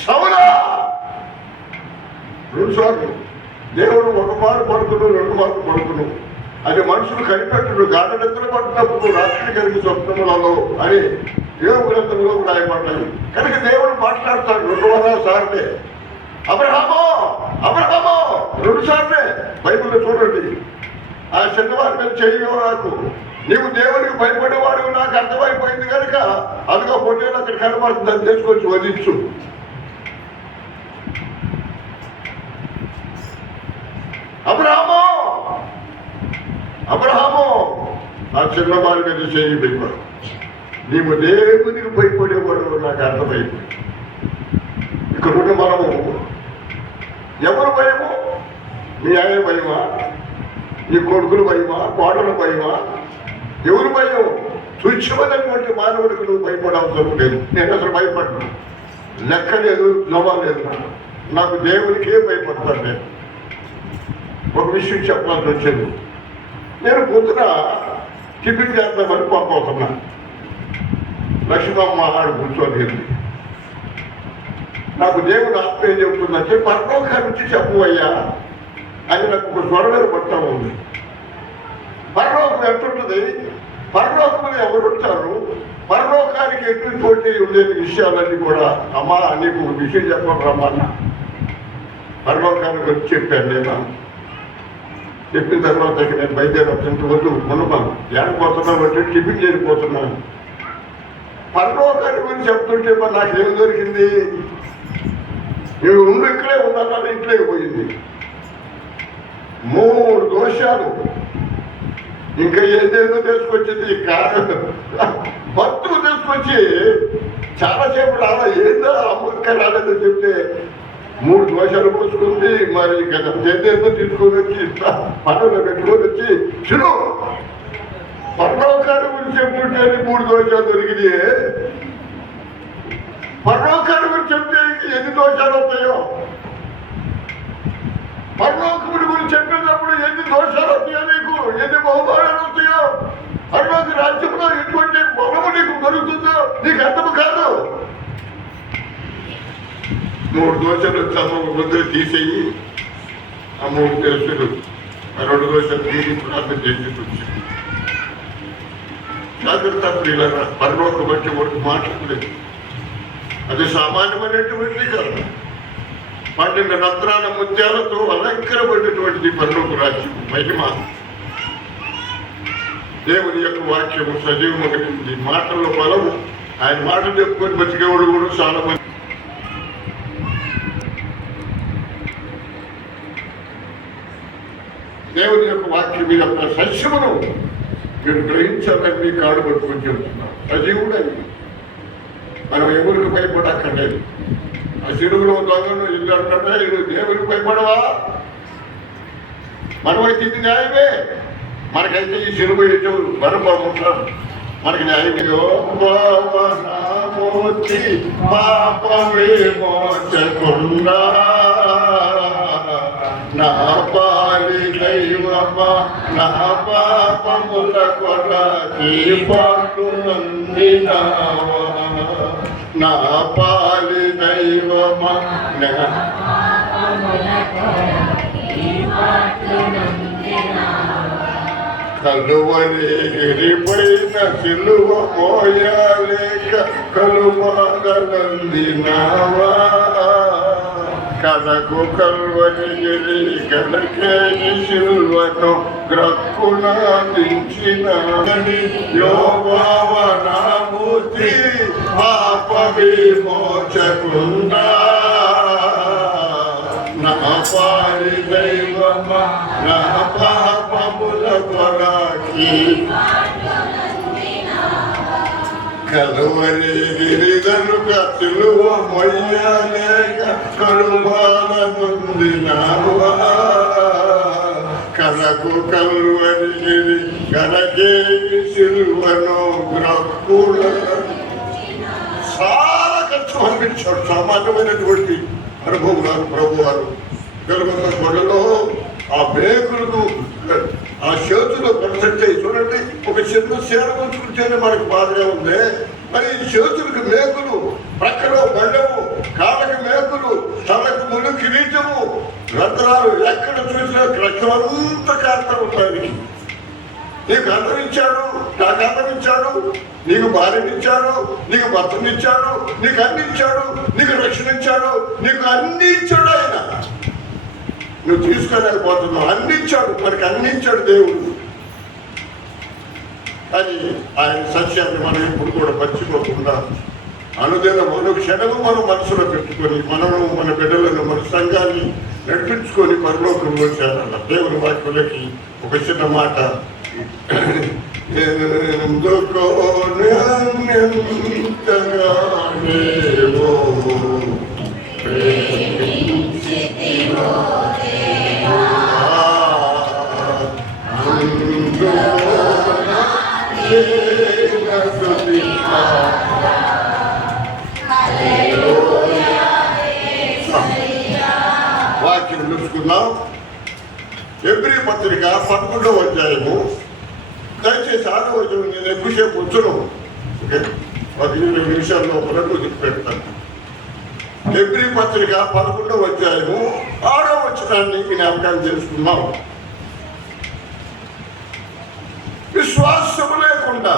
సౌలా రెండుసార్లు. దేవుడు ఒక మారు పడుకును, 2 మార్లు పడుకును. అది మనుషులు కనిపెట్టడు. గాఢ నిద్ర పట్టినప్పుడు రాత్రి కలిగి స్వప్నములలో అని యోబు గ్రంథంలో రాయబడ్డాయి. కనుక దేవుడు మాట్లాడతాడు 2 సార్లే. అబ్రహామో అబ్రహామో 2 సార్లే బైబిల్లో చూడండి. ఆ శనివారం మీద చేయవు నాకు, నీవు దేవునికి భయపడేవాడు నాకు అర్థమైపోయింది కనుక అదిగో పొట్టేలు అక్కడ కనబడుతుంది, అని తీసుకొచ్చి వదిలించు. అబ్రహామో అబ్రహామో ఆ చిన్నవారి మీద చేయి భయపడు, నీవు దేవునికి భయపడేవాడు నాకు అర్థమైపోయింది. ఇక్కడ మనము ఎవరు భయము? మీ ఆయన భయమా? నీ కొడుకులు భయమా? కోడలు భయమా? ఎవరు భయం? తుచ్చమైనటువంటి మానవుడికి నువ్వు భయపడవసరం లేదు. నేను అసలు భయపడ్డాను, లెక్క లేదు, జమా లేదు. నాకు దేవునికే భయపడతాను. నేను ఒక విషయం చెప్పాల్సి వచ్చింది. నేను పొద్దున టిఫిన్ చేద్దామని పంపవుతున్నా. లక్ష్మమ్మ ఆడు కూర్చొని నాకు దేవుడు ఆత్మ ఏం చెబుతుందంటే, పరలోకాన్ని నుంచి చెప్పవయ్యా అని నాకు ఒక స్వరవేరు పడతా ఉంది. పరలోకం ఎట్టుంటుంది? పరలోకములు ఎవరు ఉంటారు? పరలోకానికి ఎటువంటి ఉండే విషయాలన్నీ కూడా అమ్మా నీకు ఒక విషయం చెప్పడం రమ్మన్నా. పరలోకానికి వచ్చి చెప్పాను. నేను చెప్పిన తర్వాత నేను బయలుదేరి వద్దు మునమాను ఏడిపోతున్నాను అంటే టిఫిన్ చేరిపోతున్నాను. పరలోకాన్ని గురించి చెప్తుంటే మరి నాకేం దొరికింది? నువ్వు ఉండు ఇక్కడే ఉండాలని ఇంట్లోకి పోయింది. 3 దోషాలు ఇంకా ఏదేదో తీసుకొచ్చింది. భక్తులు తీసుకొచ్చి చాలాసేపు రాలా, ఏదో అమ్మక్క రాలేదని చెప్తే 3 దోషాలు పోసుకుంది. మరి ఏదేదో తీసుకొని వచ్చి పనులు పెట్టుకొని వచ్చి చిరు పరలోకాన్ని గురించి చెప్తుంటే 3 దోషాలు దొరికింది. పరలోకాన్ని గురించి చెప్తే ఎన్ని దోషాలు వస్తాయో, పరలోకముడి గురించి చెప్పేటప్పుడు ఎన్ని దోషాలు వస్తాయో, నీకు ఎన్ని బహుమానాలు వస్తాయో, పరలోక రాజ్యంలో ఎటువంటి బలము నీకు దొరుకుతుందో నీకు అర్థము కాదు. 3 దోషాలు వచ్చాము, ముందు తీసేయి. ఆ 3 దోషాలు 2 దోషాలు తీసి ప్రార్థన చేసి వచ్చింది. జాగ్రత్త ప్రియులారా, పరలోకం బట్టి ఒకటి మాట్లాడలేదు. అది సామాన్యమైనటువంటిది కాదు. 12 రత్నాల ముత్యాలతో అలంకరపడినటువంటిది పరలోక రాజ్యం మహిమ. దేవుని యొక్క వాక్యము సజీవమైనది, మాటల్లో బలము. ఆయన మాటలు చెప్పుకొని బతికేవాడు కూడా చాలా మంది. దేవుని యొక్క వాక్యం మీద సత్యమును మీరు గ్రహించాలని మీ కాడు పట్టుకొని చెబుతున్నారు. సజీవుడని మనం ఎవరికి భయపడక్కర్లేదు. ఆ చెరువులో దొంగను ఇల్లు అంటారా, నువ్వు దేవునికి భయపడవా? మనమైతే ఇది న్యాయమే. మనకైతే ఈ చెరువు చెవులు మనం బాగుంటారు. మనకి న్యాయమో పాపమే మోచకుండా నా పాలి దైవమా నా పాపముల కొరకి పాటు నందినావా నా పాలి దైవమా కలువరి గిరిపైన సిలువ మోయాలేక కలువాదనందినావా కనకు కల్వరి గిరి కనకేని సిల్వను గ్రక్కున దించిన యోగవనామూర్తి పాప విమోచకుండా నా పాలి దైవమా నా పాపముల కొరకి కలువరి గిరిదనుక సిలువ మొయ్యలేక కలువాలనుందినావా కనకు కలువరి గిరి కనకేని సిల్వను గ్రక్కుల చాలా కష్టం అనిపించాడు. సామాన్యమైనటువంటి అనుభవం గారు ప్రభు వారు గలుగున్న గొడవలో ఆ బేకులకు ఆ చేతులు పడితే చూడండి, ఒక చిన్న సేన ఉంచుకుంటేనే మనకు బాధగా ఉంది. మరి చేతులకు మేకులు, ప్రక్కలో బళ్ళము, కాళ్ళకి మేకులు, తలకు ముళ్ళు కిరీటము, రంధ్రాలు ఎక్కడ చూసినా రక్తమంతా కారుతూ ఉంటాయి. నీకు అందరిచ్చాడు, నాకు అందరిచ్చాడు, నీకు భార్యనిచ్చాడు, నీకు భర్తనిచ్చాడు, నీకు అన్ని ఇచ్చాడు, నీకు రక్షణ ఇచ్చాడు, నీకు అన్ని ఇచ్చాడు ఆయన. నువ్వు తీసుకోలేకపోతున్నావు. అన్ని ఇచ్చాడు, మనకి అన్ని ఇచ్చాడు దేవుడు. కానీ ఆయన సత్యాన్ని మనం ఎప్పుడు కూడా మర్చిపోకుండా అనుదినం అనుక్షణము మనం మనసులో పెట్టుకొని మనము మన బిడ్డలను మన సంఘాన్ని నడిపించుకొని పరలోకంలో చేరాల. దేవుని వాక్యులకి ఒక చిన్న మాట, ఎందుకో వాక్యం చూసుకుందాం. ఎబ్రీ పత్రిక 11వ అధ్యాయము. దయచేసి 6వ అధ్యాయం నేను ఎక్కువసేపు వచ్చును, ఓకే, 15 నిమిషాల్లో ఒకరకు పెడతాను. ఎబ్రీ పత్రిక 11వ అధ్యాయము 6వ వచనాన్ని జ్ఞాపకం చేసుకున్నాం. విశ్వాసము లేకుండా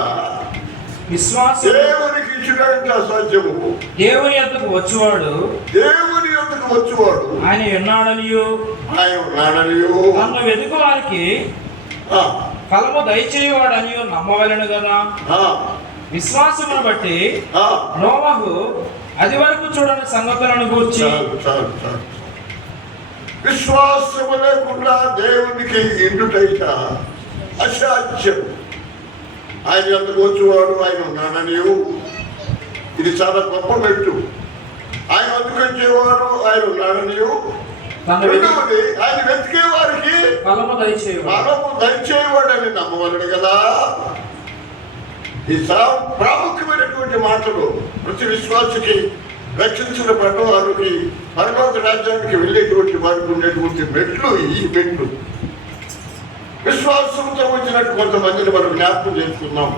దేవునికి ఇచ్చినట్టు అసాధ్యము. దేవుని యొద్దకు వచ్చువాడు ఆయన ఉన్నాడనియు నన్ను వెతుకు వారికి ఫలము దయచేయవాడనియు నమ్మవలెను కదా. విశ్వాసమును బట్టి నోవహు అది వరకు చూడని సంగతులను గూర్చి. విశ్వాసము లేకుండా దేవునికి ఇండుటైట అసాధ్యం. ఆయన ఎందుకు వచ్చేవాడు ఆయన ఉన్నాననియు, ఇది చాలా గొప్ప మెట్టు. ఆయన ఎందుకు వచ్చేవాడు ఆయన ఉన్నాననియు, రెండవది ఆయన వెతికే వారికి ఫలము దయచేయవాడని నమ్మవలెను కదా. ఈ ప్రాముఖ్యమైనటువంటి మాటలు ప్రతి విశ్వాసకి, రక్షించిన వారికి, పరలోక రాజ్యానికి వెళ్ళేటువంటి వారికి ఉండేటువంటి మెట్లు ఈ మెట్లు. విశ్వాసంతో వచ్చినట్టు కొంతమందిని మనం జ్ఞాపకం చేసుకున్నాం.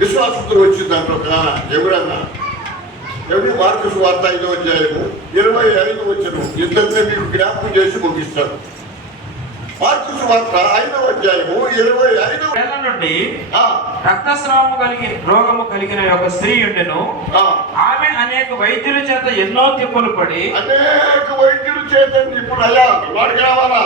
విశ్వాసంతో వచ్చిన దాంట్లో ఎవరి మార్కు సువార్త 5వ అధ్యాయము 25 వచనం ఇద్దరిని మీకు జ్ఞాపకం చేసి ముగిస్తారు. మార్కు సువార్త 5వ అధ్యాయము 25 నుండి రక్తస్రావము కలిగిన రోగము కలిగిన ఒక స్త్రీ ఉండెను. ఆమె అనేక వైద్యుల చేత ఎన్నో తిప్పులు పడి అయ్యా వాడికి రావాలా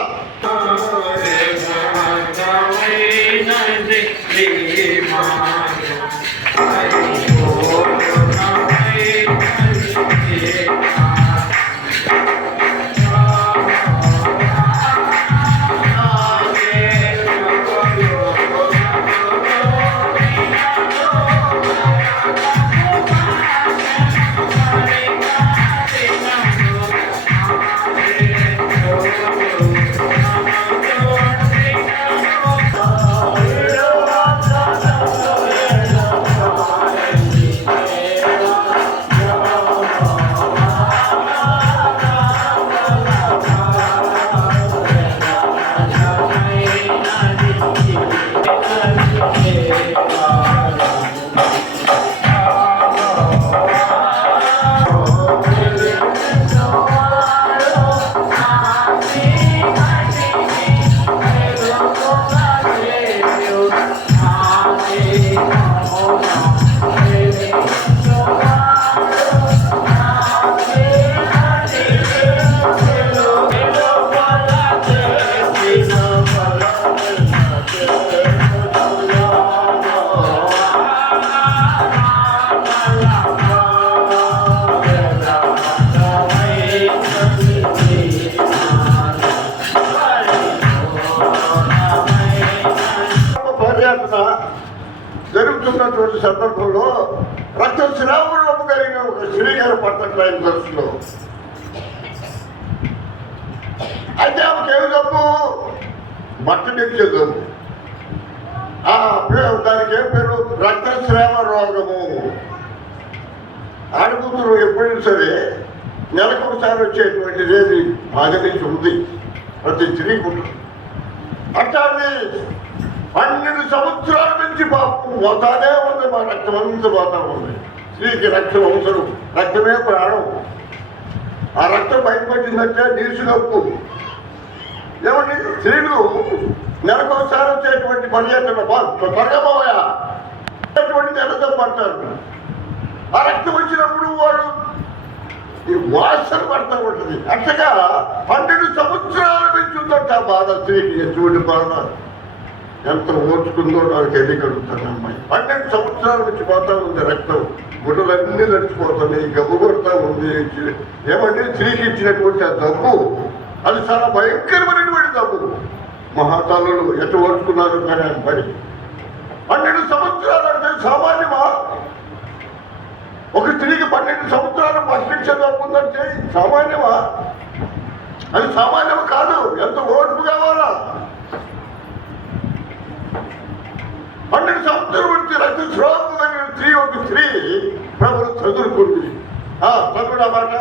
జరుగుతున్నటువంటి సందర్భంలో రక్తస్రావం కలిగిన ఒక స్త్రీ గారు పడుతున్న దర్శలో అయితే ఆమెకి ఏమి జబ్బు బట్ట నిచ్చే జబ్బు దానికి ఏం పేరు రక్తస్రావ రోగము. ఆడకూతురు ఎప్పుడైనా సరే నెలకు ఒకసారి వచ్చేటువంటిది ఏది బాధ నుంచి ఉంది, ప్రతి స్త్రీకి ఉంటుంది. అట్లాంటి 12 సంవత్సరాల నుంచి పాపం పోతానే ఉంది, మా రక్తం అంతా పోతా ఉంది. స్త్రీకి రక్తం అవసరం, రక్తమే ప్రాణం. ఆ రక్తం బయటపట్టిందంటే నీసునప్పు. ఏమండి స్త్రీలు నెలకు ఒకసారి వచ్చేటువంటి పర్యటన త్వరగా పోయా అటువంటి నెలతో పడతారు. ఆ రక్తం వచ్చినప్పుడు వాడు ఈ వాసన పడతా ఉంటుంది. అట్టగా 12 సంవత్సరాల నుంచి ఉందంట బాధ స్త్రీకి. ఎటువంటి బాధ ఎంత ఓర్చుకుందో నాకు తెలియగలుగుతాను. అమ్మాయి 12 సంవత్సరాల నుంచి పోతా ఉంది, రక్తం గుడ్డలన్నీ నడిచిపోతున్నాయి, గబ్బు కొడతా ఉంది. ఏమంటే స్త్రీకి ఇచ్చినటువంటి ఆ డబ్బు అది చాలా భయంకరమైనటువంటి డబ్బు. మహాతల్లులు ఎట్లా ఓర్చుకున్నారు కానీ మరి 12 సంవత్సరాలు అంటే సామాన్యమా? ఒక స్త్రీకి 12 సంవత్సరాలు పట్టించే డబ్బు ఉందంటే సామాన్యమా? అది సామాన్యం కాదు, ఎంత ఓర్పు కావాలా? 12 సంవత్సరం నుంచి రక్తస్రావం కలిగిన స్త్రీ ఒక స్త్రీ ప్రభుత్వ చదువుకుంది. చదువుడా మాట.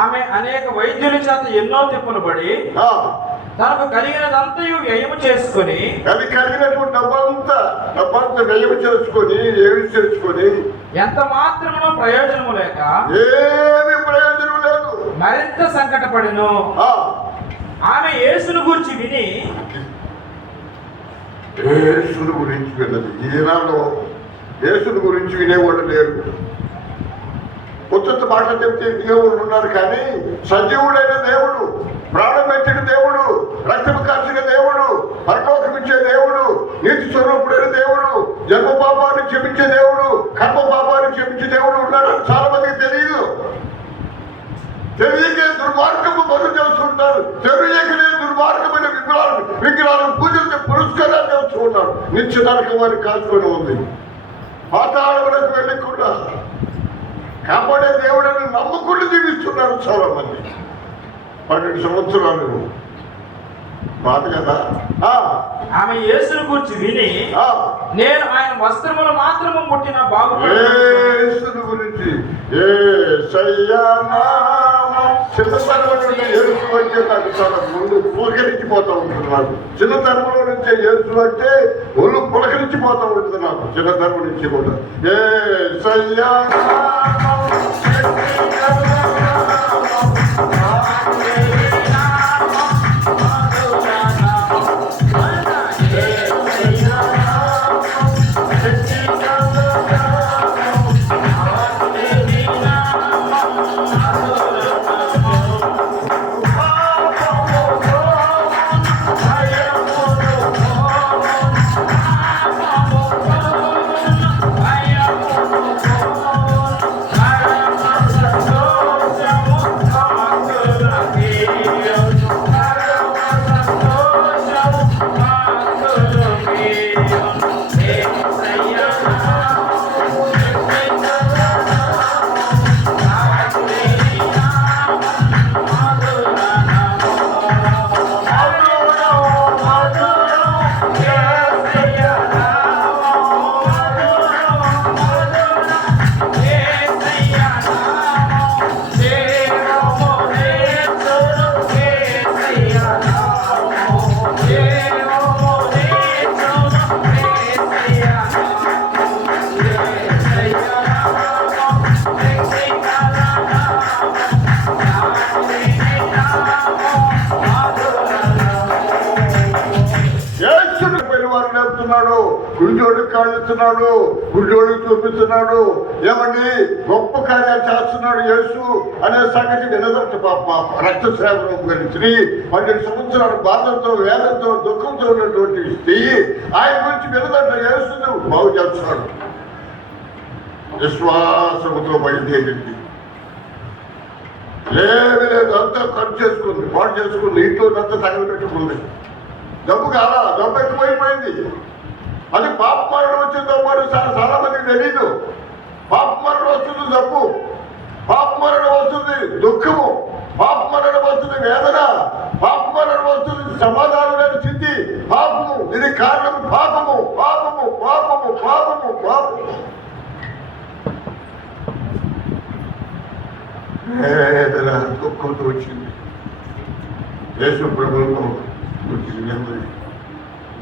ఆమె అనేక వైద్యుల చేత ఎన్నో తిప్పులు పడి తనకు కలిగినదంతయు వ్యయము చేసుకుని, అది కలిగినటువంటి డబ్బంతా వ్యయం చేసుకొని ఎంత మాత్రమునో ప్రయోజనము లేక ఏమి ప్రయోజనం లేదు, మరింత సంకటపడిను. ఆమె యేసును గురించి విని, యేసుని గురించి విన్నది. ఈనాడు యేసుని గురించి వినేవాడు లేరు. ఉత్తత మాట చెప్తే దేవుడు ఉన్నారు కానీ సజీవుడైన దేవుడు, ప్రాణం పెట్టిన దేవుడు, రక్తము కాల్చిన దేవుడు, పరలోకమిచ్చే దేవుడు, నీతి స్వరూపుడైన దేవుడు, జన్మ పాపాన్ని క్షమించే దేవుడు, కర్మ పాపాన్ని క్షమించే దేవుడు ఉన్నాడు. చాలా మందికి తెలియదు. తెలియకే దుర్మార్గము బదులు చేస్తుంటారు. తెలియకనే దుర్మార్గమైన విగ్రహాలను పూజలతో పురస్కారాలు చేస్తూ ఉన్నారు. నిత్య నరకం వారికి కాచుకొని ఉంది. పాతాళములకు వెళ్ళకుండా కాపాడే దేవుడని నమ్ముకుంటూ జీవిస్తున్నారు చాలా మంది. 12 సంవత్సరాలు బాధ కదా. ఆమె యేసును గురించి విని, నేను ఆయన వస్త్రములు మాత్రము ముట్టిన యేసును గురించి చిన్నతనంలో నుండి యేసు అంటే నాకు చాలా ముందు పులకరించిపోతూ ఉంటుంది. నాకు చిన్నతనంలో నుంచే యేసు అంటే ఒళ్ళు పులకరించిపోతూ ఉంటుంది. నాకు చిన్నతనం నుంచి కూడా యేసయ్యా కాళ్ళు ఇస్తున్నాడు, గుడ్డోళ్ళకి చూపిస్తున్నాడు, ఏమండి గొప్ప కార్యాలు చేస్తున్నాడు యేసు అనే సంగతి వినదంట పాప. రక్తస్రావం గురించి 12 సంవత్సరాలు బాధలతో, వేదంతో, దుఃఖంతో ఉన్నటువంటి స్త్రీ ఆయన గురించి వినదంట. యేసును బాగు చేస్తున్నాడు. విశ్వాసముతో బయలుదేరింది. ఏమి లేదు, అంతా ఖర్చు చేసుకుంది, పాటు చేసుకుంది, ఇంట్లో అంతా తగలబెట్టుకుంది. డబ్బు కాదా, డబ్బు ఎక్కువైపోయింది. అది పాప మరణం వచ్చిన డబ్బు చాలా మందికి తెలీదు. పాప మరణం వస్తుంది డబ్బు, పాప మరణం వస్తుంది దుఃఖము, పాప మరణం వస్తుంది వేదన, పాప మరణం వస్తుంది సమాధానం లేని స్థితి. పాపము, ఇది కారణం పాపము, పాపము, పాపము, పాపము, పాపము. వేదన దుఃఖంతో వచ్చింది. యేసు ప్రభుత్వం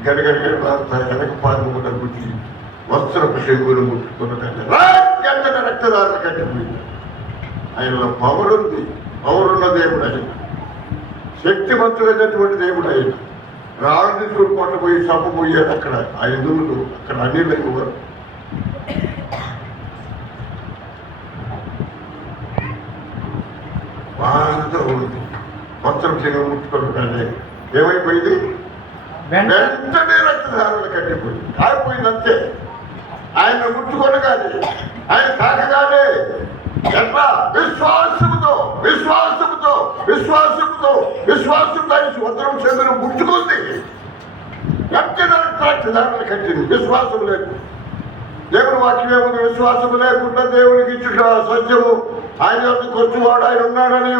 గడగడ వెనక పాదముగా గుర్తి వస్త్రపు చెగులు ముట్టుకున్నదంటే రక్తదారులు కట్టిపోయింది. ఆయనలో పవర్ ఉంది, పవర్ ఉన్న దేవుడు ఆయన, శక్తివంతుడైనటువంటి దేవుడు ఆయన. రాళ్ళు తీసుకుని కొట్టపోయి చంపబోయాడు అక్కడ ఆ హిందువులు, అక్కడ అన్ని లేకపోయారు. బాధతో ఉంది. వస్త్రపు చెగులు ముట్టుకోవడం కానీ ఏమైపోయింది? వెంటనే రక్తదారులు కట్టిపోయింది, కాలిపోయింది అంతే. ఆయన ముట్టుకొనగానే, ఆయన తాకగానే ఎట్లా విశ్వాసముతో విశ్వాసముతో విశ్వాసముతో విశ్వాసంతో ఆయన వస్త్రం చెందును ముట్టుకుంది. వెంటనే రక్తదారులు కట్టింది. విశ్వాసం లేదు. దేవుని వాక్యమేముంది? విశ్వాసం లేకుండా దేవునికి ఇచ్చుట సత్యము. ఆయన వద్దకు వచ్చేవాడు ఆయన ఉన్నాడని,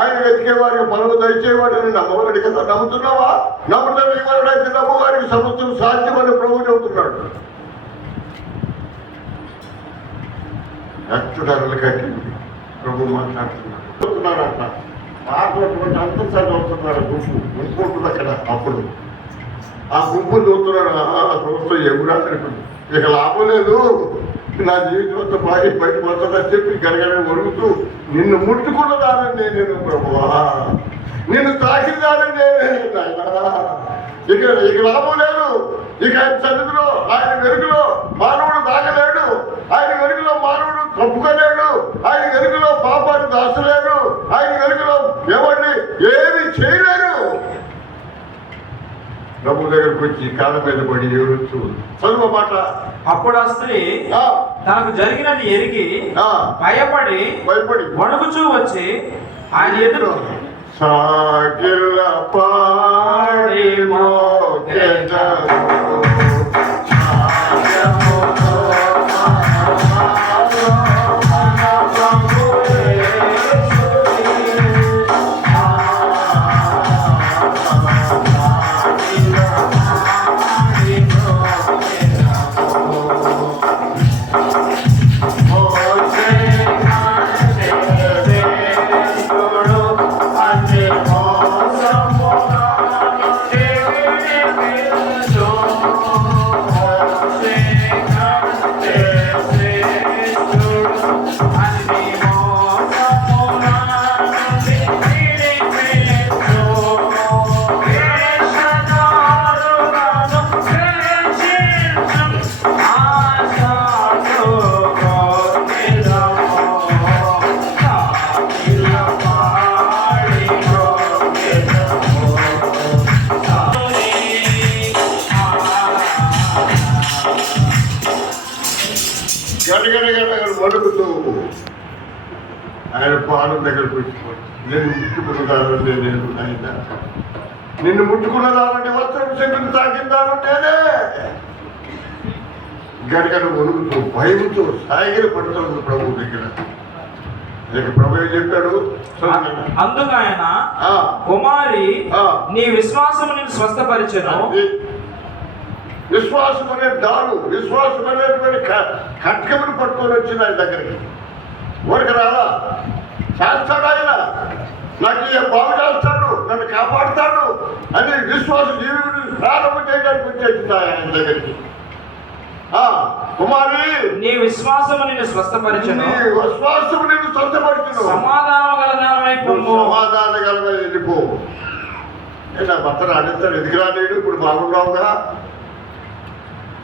ఆయన వెతికేవారికి పనులు దయచేవాడని నమ్మవాడి కదా. నమ్ముతున్నావా? నమ్ముతాడు ఎవరైతే నమ్మవారికి సమస్తం సాధ్యమని ప్రభు చెబుతున్నాడు. రక్తదారులు కట్టింది ప్రభు మాట్లాడుతున్నారంట. మాట్లాడుతున్నట్టు అంత చదువుతున్నారు గుంపు, గుంపు అక్కడ. అప్పుడు ఆ గుంపులు చూస్తున్నాడు, చూస్తూ ఎగురా ఇక లాభం లేదు, నా జీవితం అంతా బయట వస్తుందని చెప్పి గడగడ ఒరుగుతూ నిన్ను ముట్టుకున్నదానండి నేను ప్రభువా, నిన్ను తాకిదానండి ఇక లాభం లేదు. ఇక ఆయన సన్నిధిలో, ఆయన వెలుగులో మానవుడు తాగలేడు, ఆయన వెలుగులో మానవుడు తప్పుకోలేడు, ఆయన వెలుగులో పాపాన్ని దాచలేడు, ఆయన వెలుగులో ఎవరిని ఏమి చేయలేరు. ప్రభు దగ్గరకు వచ్చి కాళ్ళ మీద పడి ఏడుస్తూ చదువు మాట. అప్పుడు ఆ స్త్రీ తనకు జరిగినది ఎరిగి భయపడి వణుకుచూ వచ్చి ఆయన ఎదురు సాగిల్ల పాడి వణుకుతూ ఆయన పాదం దగ్గరకు వచ్చిపోయి నేను ముట్టుకున్నదానంటే నేను ఆయన, నిన్ను ముట్టుకున్నదానంటే వస్త్రం చెందుని తాకిందాను నేనే. గడగడ వణుకుతూ భయంతో సాగిరి పడుతుంది ప్రభు దగ్గర. ప్రభు ఏం చెప్పాడు? అందుకు ఆయన కుమారి నీ విశ్వాసం నేను స్వస్థపరిచెను. విశ్వాసం అనే దాడు, విశ్వాసం అనేటువంటి ఖడ్గమును పట్టుకొని వచ్చింది ఆయన దగ్గరికి. ఊరికి రాలా, చేస్తాడు ఆయన, నాకు బాగు చేస్తాడు, నన్ను కాపాడుతాడు అని విశ్వాసం జీవిని ప్రారంభం చేయడానికి వచ్చేసింది ఆయన దగ్గరికి. కుమారి నీ విశ్వాసము నిన్ను స్వస్థపరిచెను, విశ్వాసము నిన్ను స్వస్థపరిచెను, సమాధానం గలదానమై పొమ్ము. సమాధాన గలమై వెళ్ళిపో. నా భర్తను అడుగుతాడు, ఎదిగిరా లేడు, ఇప్పుడు బాగున్నావుగా,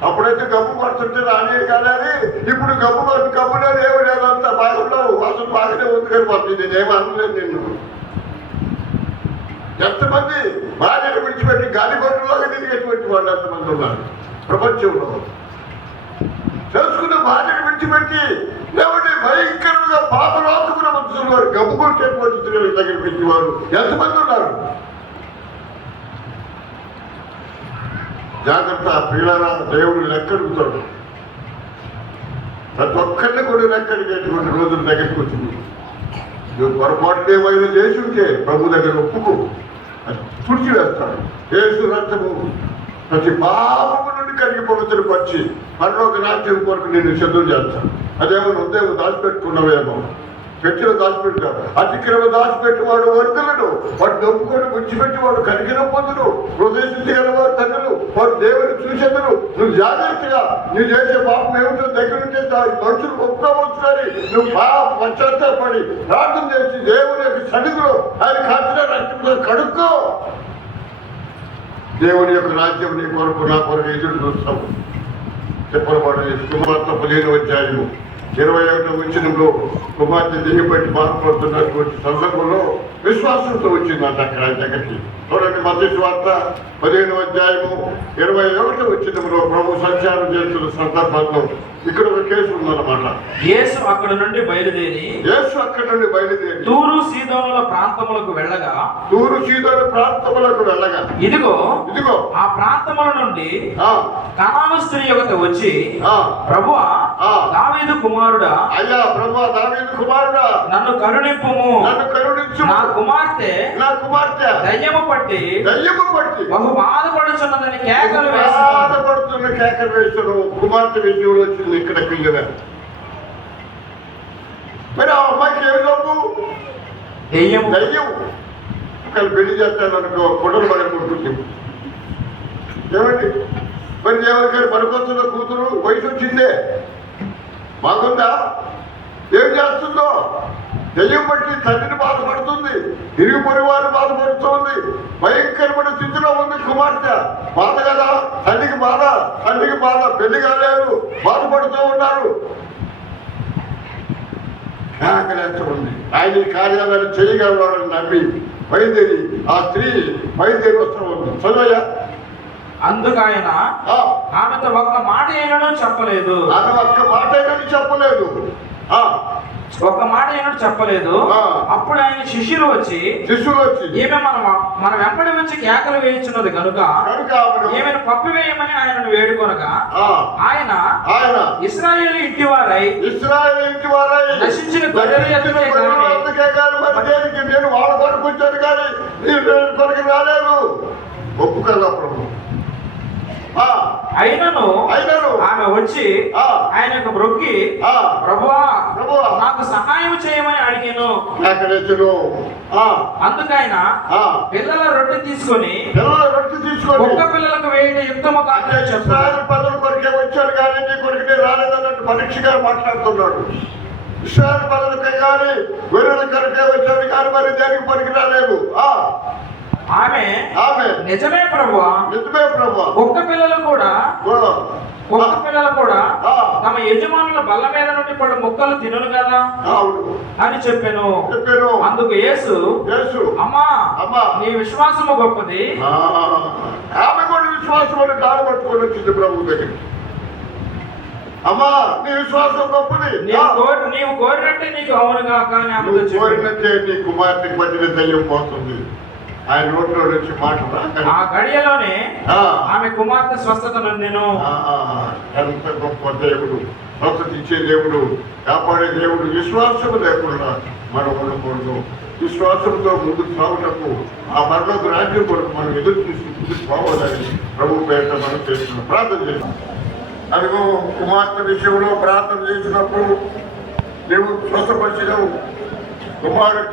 అప్పుడైతే గబ్బు పడుతుంటే రాని కాలేదు. ఇప్పుడు గబ్బు లేదు, ఏమి లేదు, అంతా బాగున్నావు, అసలు బాగానే ఉంది కానీ పంపి నేనేమి అనలేదు నిన్ను. ఎంతమంది భార్యను విడిచిపెట్టి గాలి గొడ్డలాగా తిరిగేటువంటి వాళ్ళు ఎంతమంది ఉన్నారు ప్రపంచంలో. తెలుసుకున్న భార్యను విడిచిపెట్టి లేవంటే భయంకరంగా పాపరాకున్న మనుషులు వారు గబ్బు కొట్టేటువంటి స్త్రీలకు దగ్గర పెట్టేవారు ఎంతమంది ఉన్నారు. జాగ్రత్త ప్రియులారా, దేవుడు లెక్కడుగుతాడు. ప్రతి ఒక్కరిని కూడా లెక్కడిగేటువంటి రోజుల దగ్గరికి వచ్చింది. నువ్వు పొరపాటు ఏమైనా చేసి ఉంటే ప్రభు దగ్గర ఒప్పుకో, తుడిచివేస్తాడు. యేసు రక్తము ప్రతి పాపము నుండి కలిగి పవిత్రపరిచి పరలోక రాజ్యం కొరకు నేను సిద్ధం చేస్తాను. అదేమన్నా ఉద్యోగం దాచిపెట్టుకున్నావేమో, పెట్టిన దాచిపెట్టాడు. అతిక్రమ దాచిపెట్టేవాడు వర్గులను వాడు నొప్పుకొని విడిచిపెట్టేవాడు కలిగిన పొందును. హృదయశుద్ధి గలవారు తండ్రులు వారు దేవుని చూసేందును. నువ్వు జాగ్రత్తగా నువ్వు చేసే పాపం ఏమిటో దగ్గర ఉంటే మనుషులు ఒప్పుకోవచ్చు కానీ నువ్వు పశ్చాత్తాపడి ప్రార్థన చేసి దేవుని యొక్క సన్నిధిలో ఆయన కాచిన రక్తంతో కడుక్కో. దేవుని యొక్క రాజ్యం నీ కొరకు నా కొరకు ఎదురు చూస్తాము. చెప్పబడి కుమార్తె 15వ అధ్యాయము 21వ వచనంలో కుమార్తె దిగి బట్టి బాధపడుతున్నటువంటి సందర్భంలో విశ్వాసంతో వచ్చింది అంట అక్కడ ఆయన దగ్గరికి. చూడండి, మత్తయి సువార్త 15వ అధ్యాయము 21వ వచనంలో ప్రభు సంచారం చేస్తున్న సందర్భంలో ఇక్కడ ఒక కేసు ఉందన్నమాట. యేసు అక్కడ నుండి బయలుదేరి తూరు సీదోనుల ప్రాంతములకు వెళ్ళగా ఇదిగో ఆ ప్రాంతముల నుండి కనాను స్త్రీ ఒకటి వచ్చి, ప్రభువా దావీదు కుమారుడా, అయ్యా ప్రభువా దావీదు కుమారుడా, నన్ను కరుణింపుము, నా కుమార్తె దయ్యము పట్టి బహు బాధపడుచున్నదని కేకలు వేసాడు. కుమార్తె విషయంలో వచ్చింది ఇక్కడ పిల్లగా. మరి ఆ అమ్మాయికి ఏమి డబ్బు? దయ్యం. ఒకళ్ళు పెళ్లి చేస్తాను అనుకో, ఫోటోలు పగలగొట్టుకుంటుంది. ఏమండి మరి ఎవరికైనా పనికొస్తున్న కూతురు వయసు వచ్చిందే, బాగుందా? ఏం చేస్తుందో దయ్యం బట్టి తండ్రిని బాధపడుతుంది, తిరిగి పొరివారిని బాధపడుతుంది, భయంకరమైన స్థితిలో ఉంది కుమార్తె. బాధ కదా, తల్లికి బాధ, పెళ్లి కాలేదు, బాధపడుతూ ఉన్నారు. ఉంది ఆయన ఈ కార్యాలను చేయగలవాడని నమ్మి బయలుదేరి ఆ స్త్రీ బయలుదేరి వస్తూ ఉంది. చదవయ్యా. అందుకు ఆయన ఆమెతో ఒక్క మాట అయినను చెప్పలేదు. ఒక్క మాట అయినట్టు చెప్పలేదు. అప్పుడు ఆయన శిష్యులు వచ్చి ఈమె మన వెంబడి వచ్చి కేకలు వేయించున్నది కనుక ఈమెను పంపివేయమని ఆయనను వేడుకొనగా ఆయన ఇశ్రాయేలు ఇంటివారై నశించిన నేను వాళ్ళ కొరకు వచ్చాను కానీ కొరకు రాలేదు. ఒప్పు కదా ప్రభు. అయినను ఆమె వచ్చి ఆయనకు బ్రొక్కి, ప్రభువా నాకు సహాయం చేయమని అడిగాను. అందుకైన పిల్లల రొట్టె తీసుకొని ఒక్క పిల్లలకు వేయడం యుక్తము కాదని చెప్పారు. పదవుల కొరకే వచ్చాడు కానీ నీ కొరకే రాలేదన్నట్టు పరీక్షగా మాట్లాడుతున్నాడు. ఇశ్రాయేలు పదవులకే కానీ గొర్రెల కొరకే వచ్చాడు కానీ మరి దేనికి పనికి రాలేదు. ఆమె నిజమే ప్రభువా, ఒక్క పిల్లలు కూడా తమ యజమానుల బల్ల మీద నుండి పడు ముక్కలు తినను కదా అని చెప్పాను. అందుకు యేసు, అమ్మా నీ విశ్వాసము గొప్పది. ఆమె కూడా విశ్వాసం కాలు పట్టుకొని వచ్చింది ప్రభు దగ్గర. అమ్మా నీ విశ్వాసం గొప్పది, నీవు కోరినట్టే నీకు అవునుగా. కానీ కోరినట్టే నీ కుమార్తెకి పట్టిన దయ్యం పోతుంది. ఆయన నోట్లో నుంచి మాట ఆ గడియలోనే ఆమె కుమార్తె స్వస్థత నేను. ఎంత గొప్ప దేవుడు, స్వస్థత ఇచ్చే దేవుడు, కాపాడే దేవుడు. విశ్వాసము లేకుండా మనం ఉండకూడదు. విశ్వాసంతో ముందుకు సాగుటకు ఆ పరలోక రాజ్యం కొరకు మనం ఎదురు చూసి ముందుకు పోవాలని ప్రభు పేరిట మనం చేస్తున్నాం, ప్రార్థన చేస్తున్నాం. అదిగో కుమార్తె విషయంలో ప్రార్థన చేసినప్పుడు దేవుడు స్వస్థపరిచినావు. కుమారుడు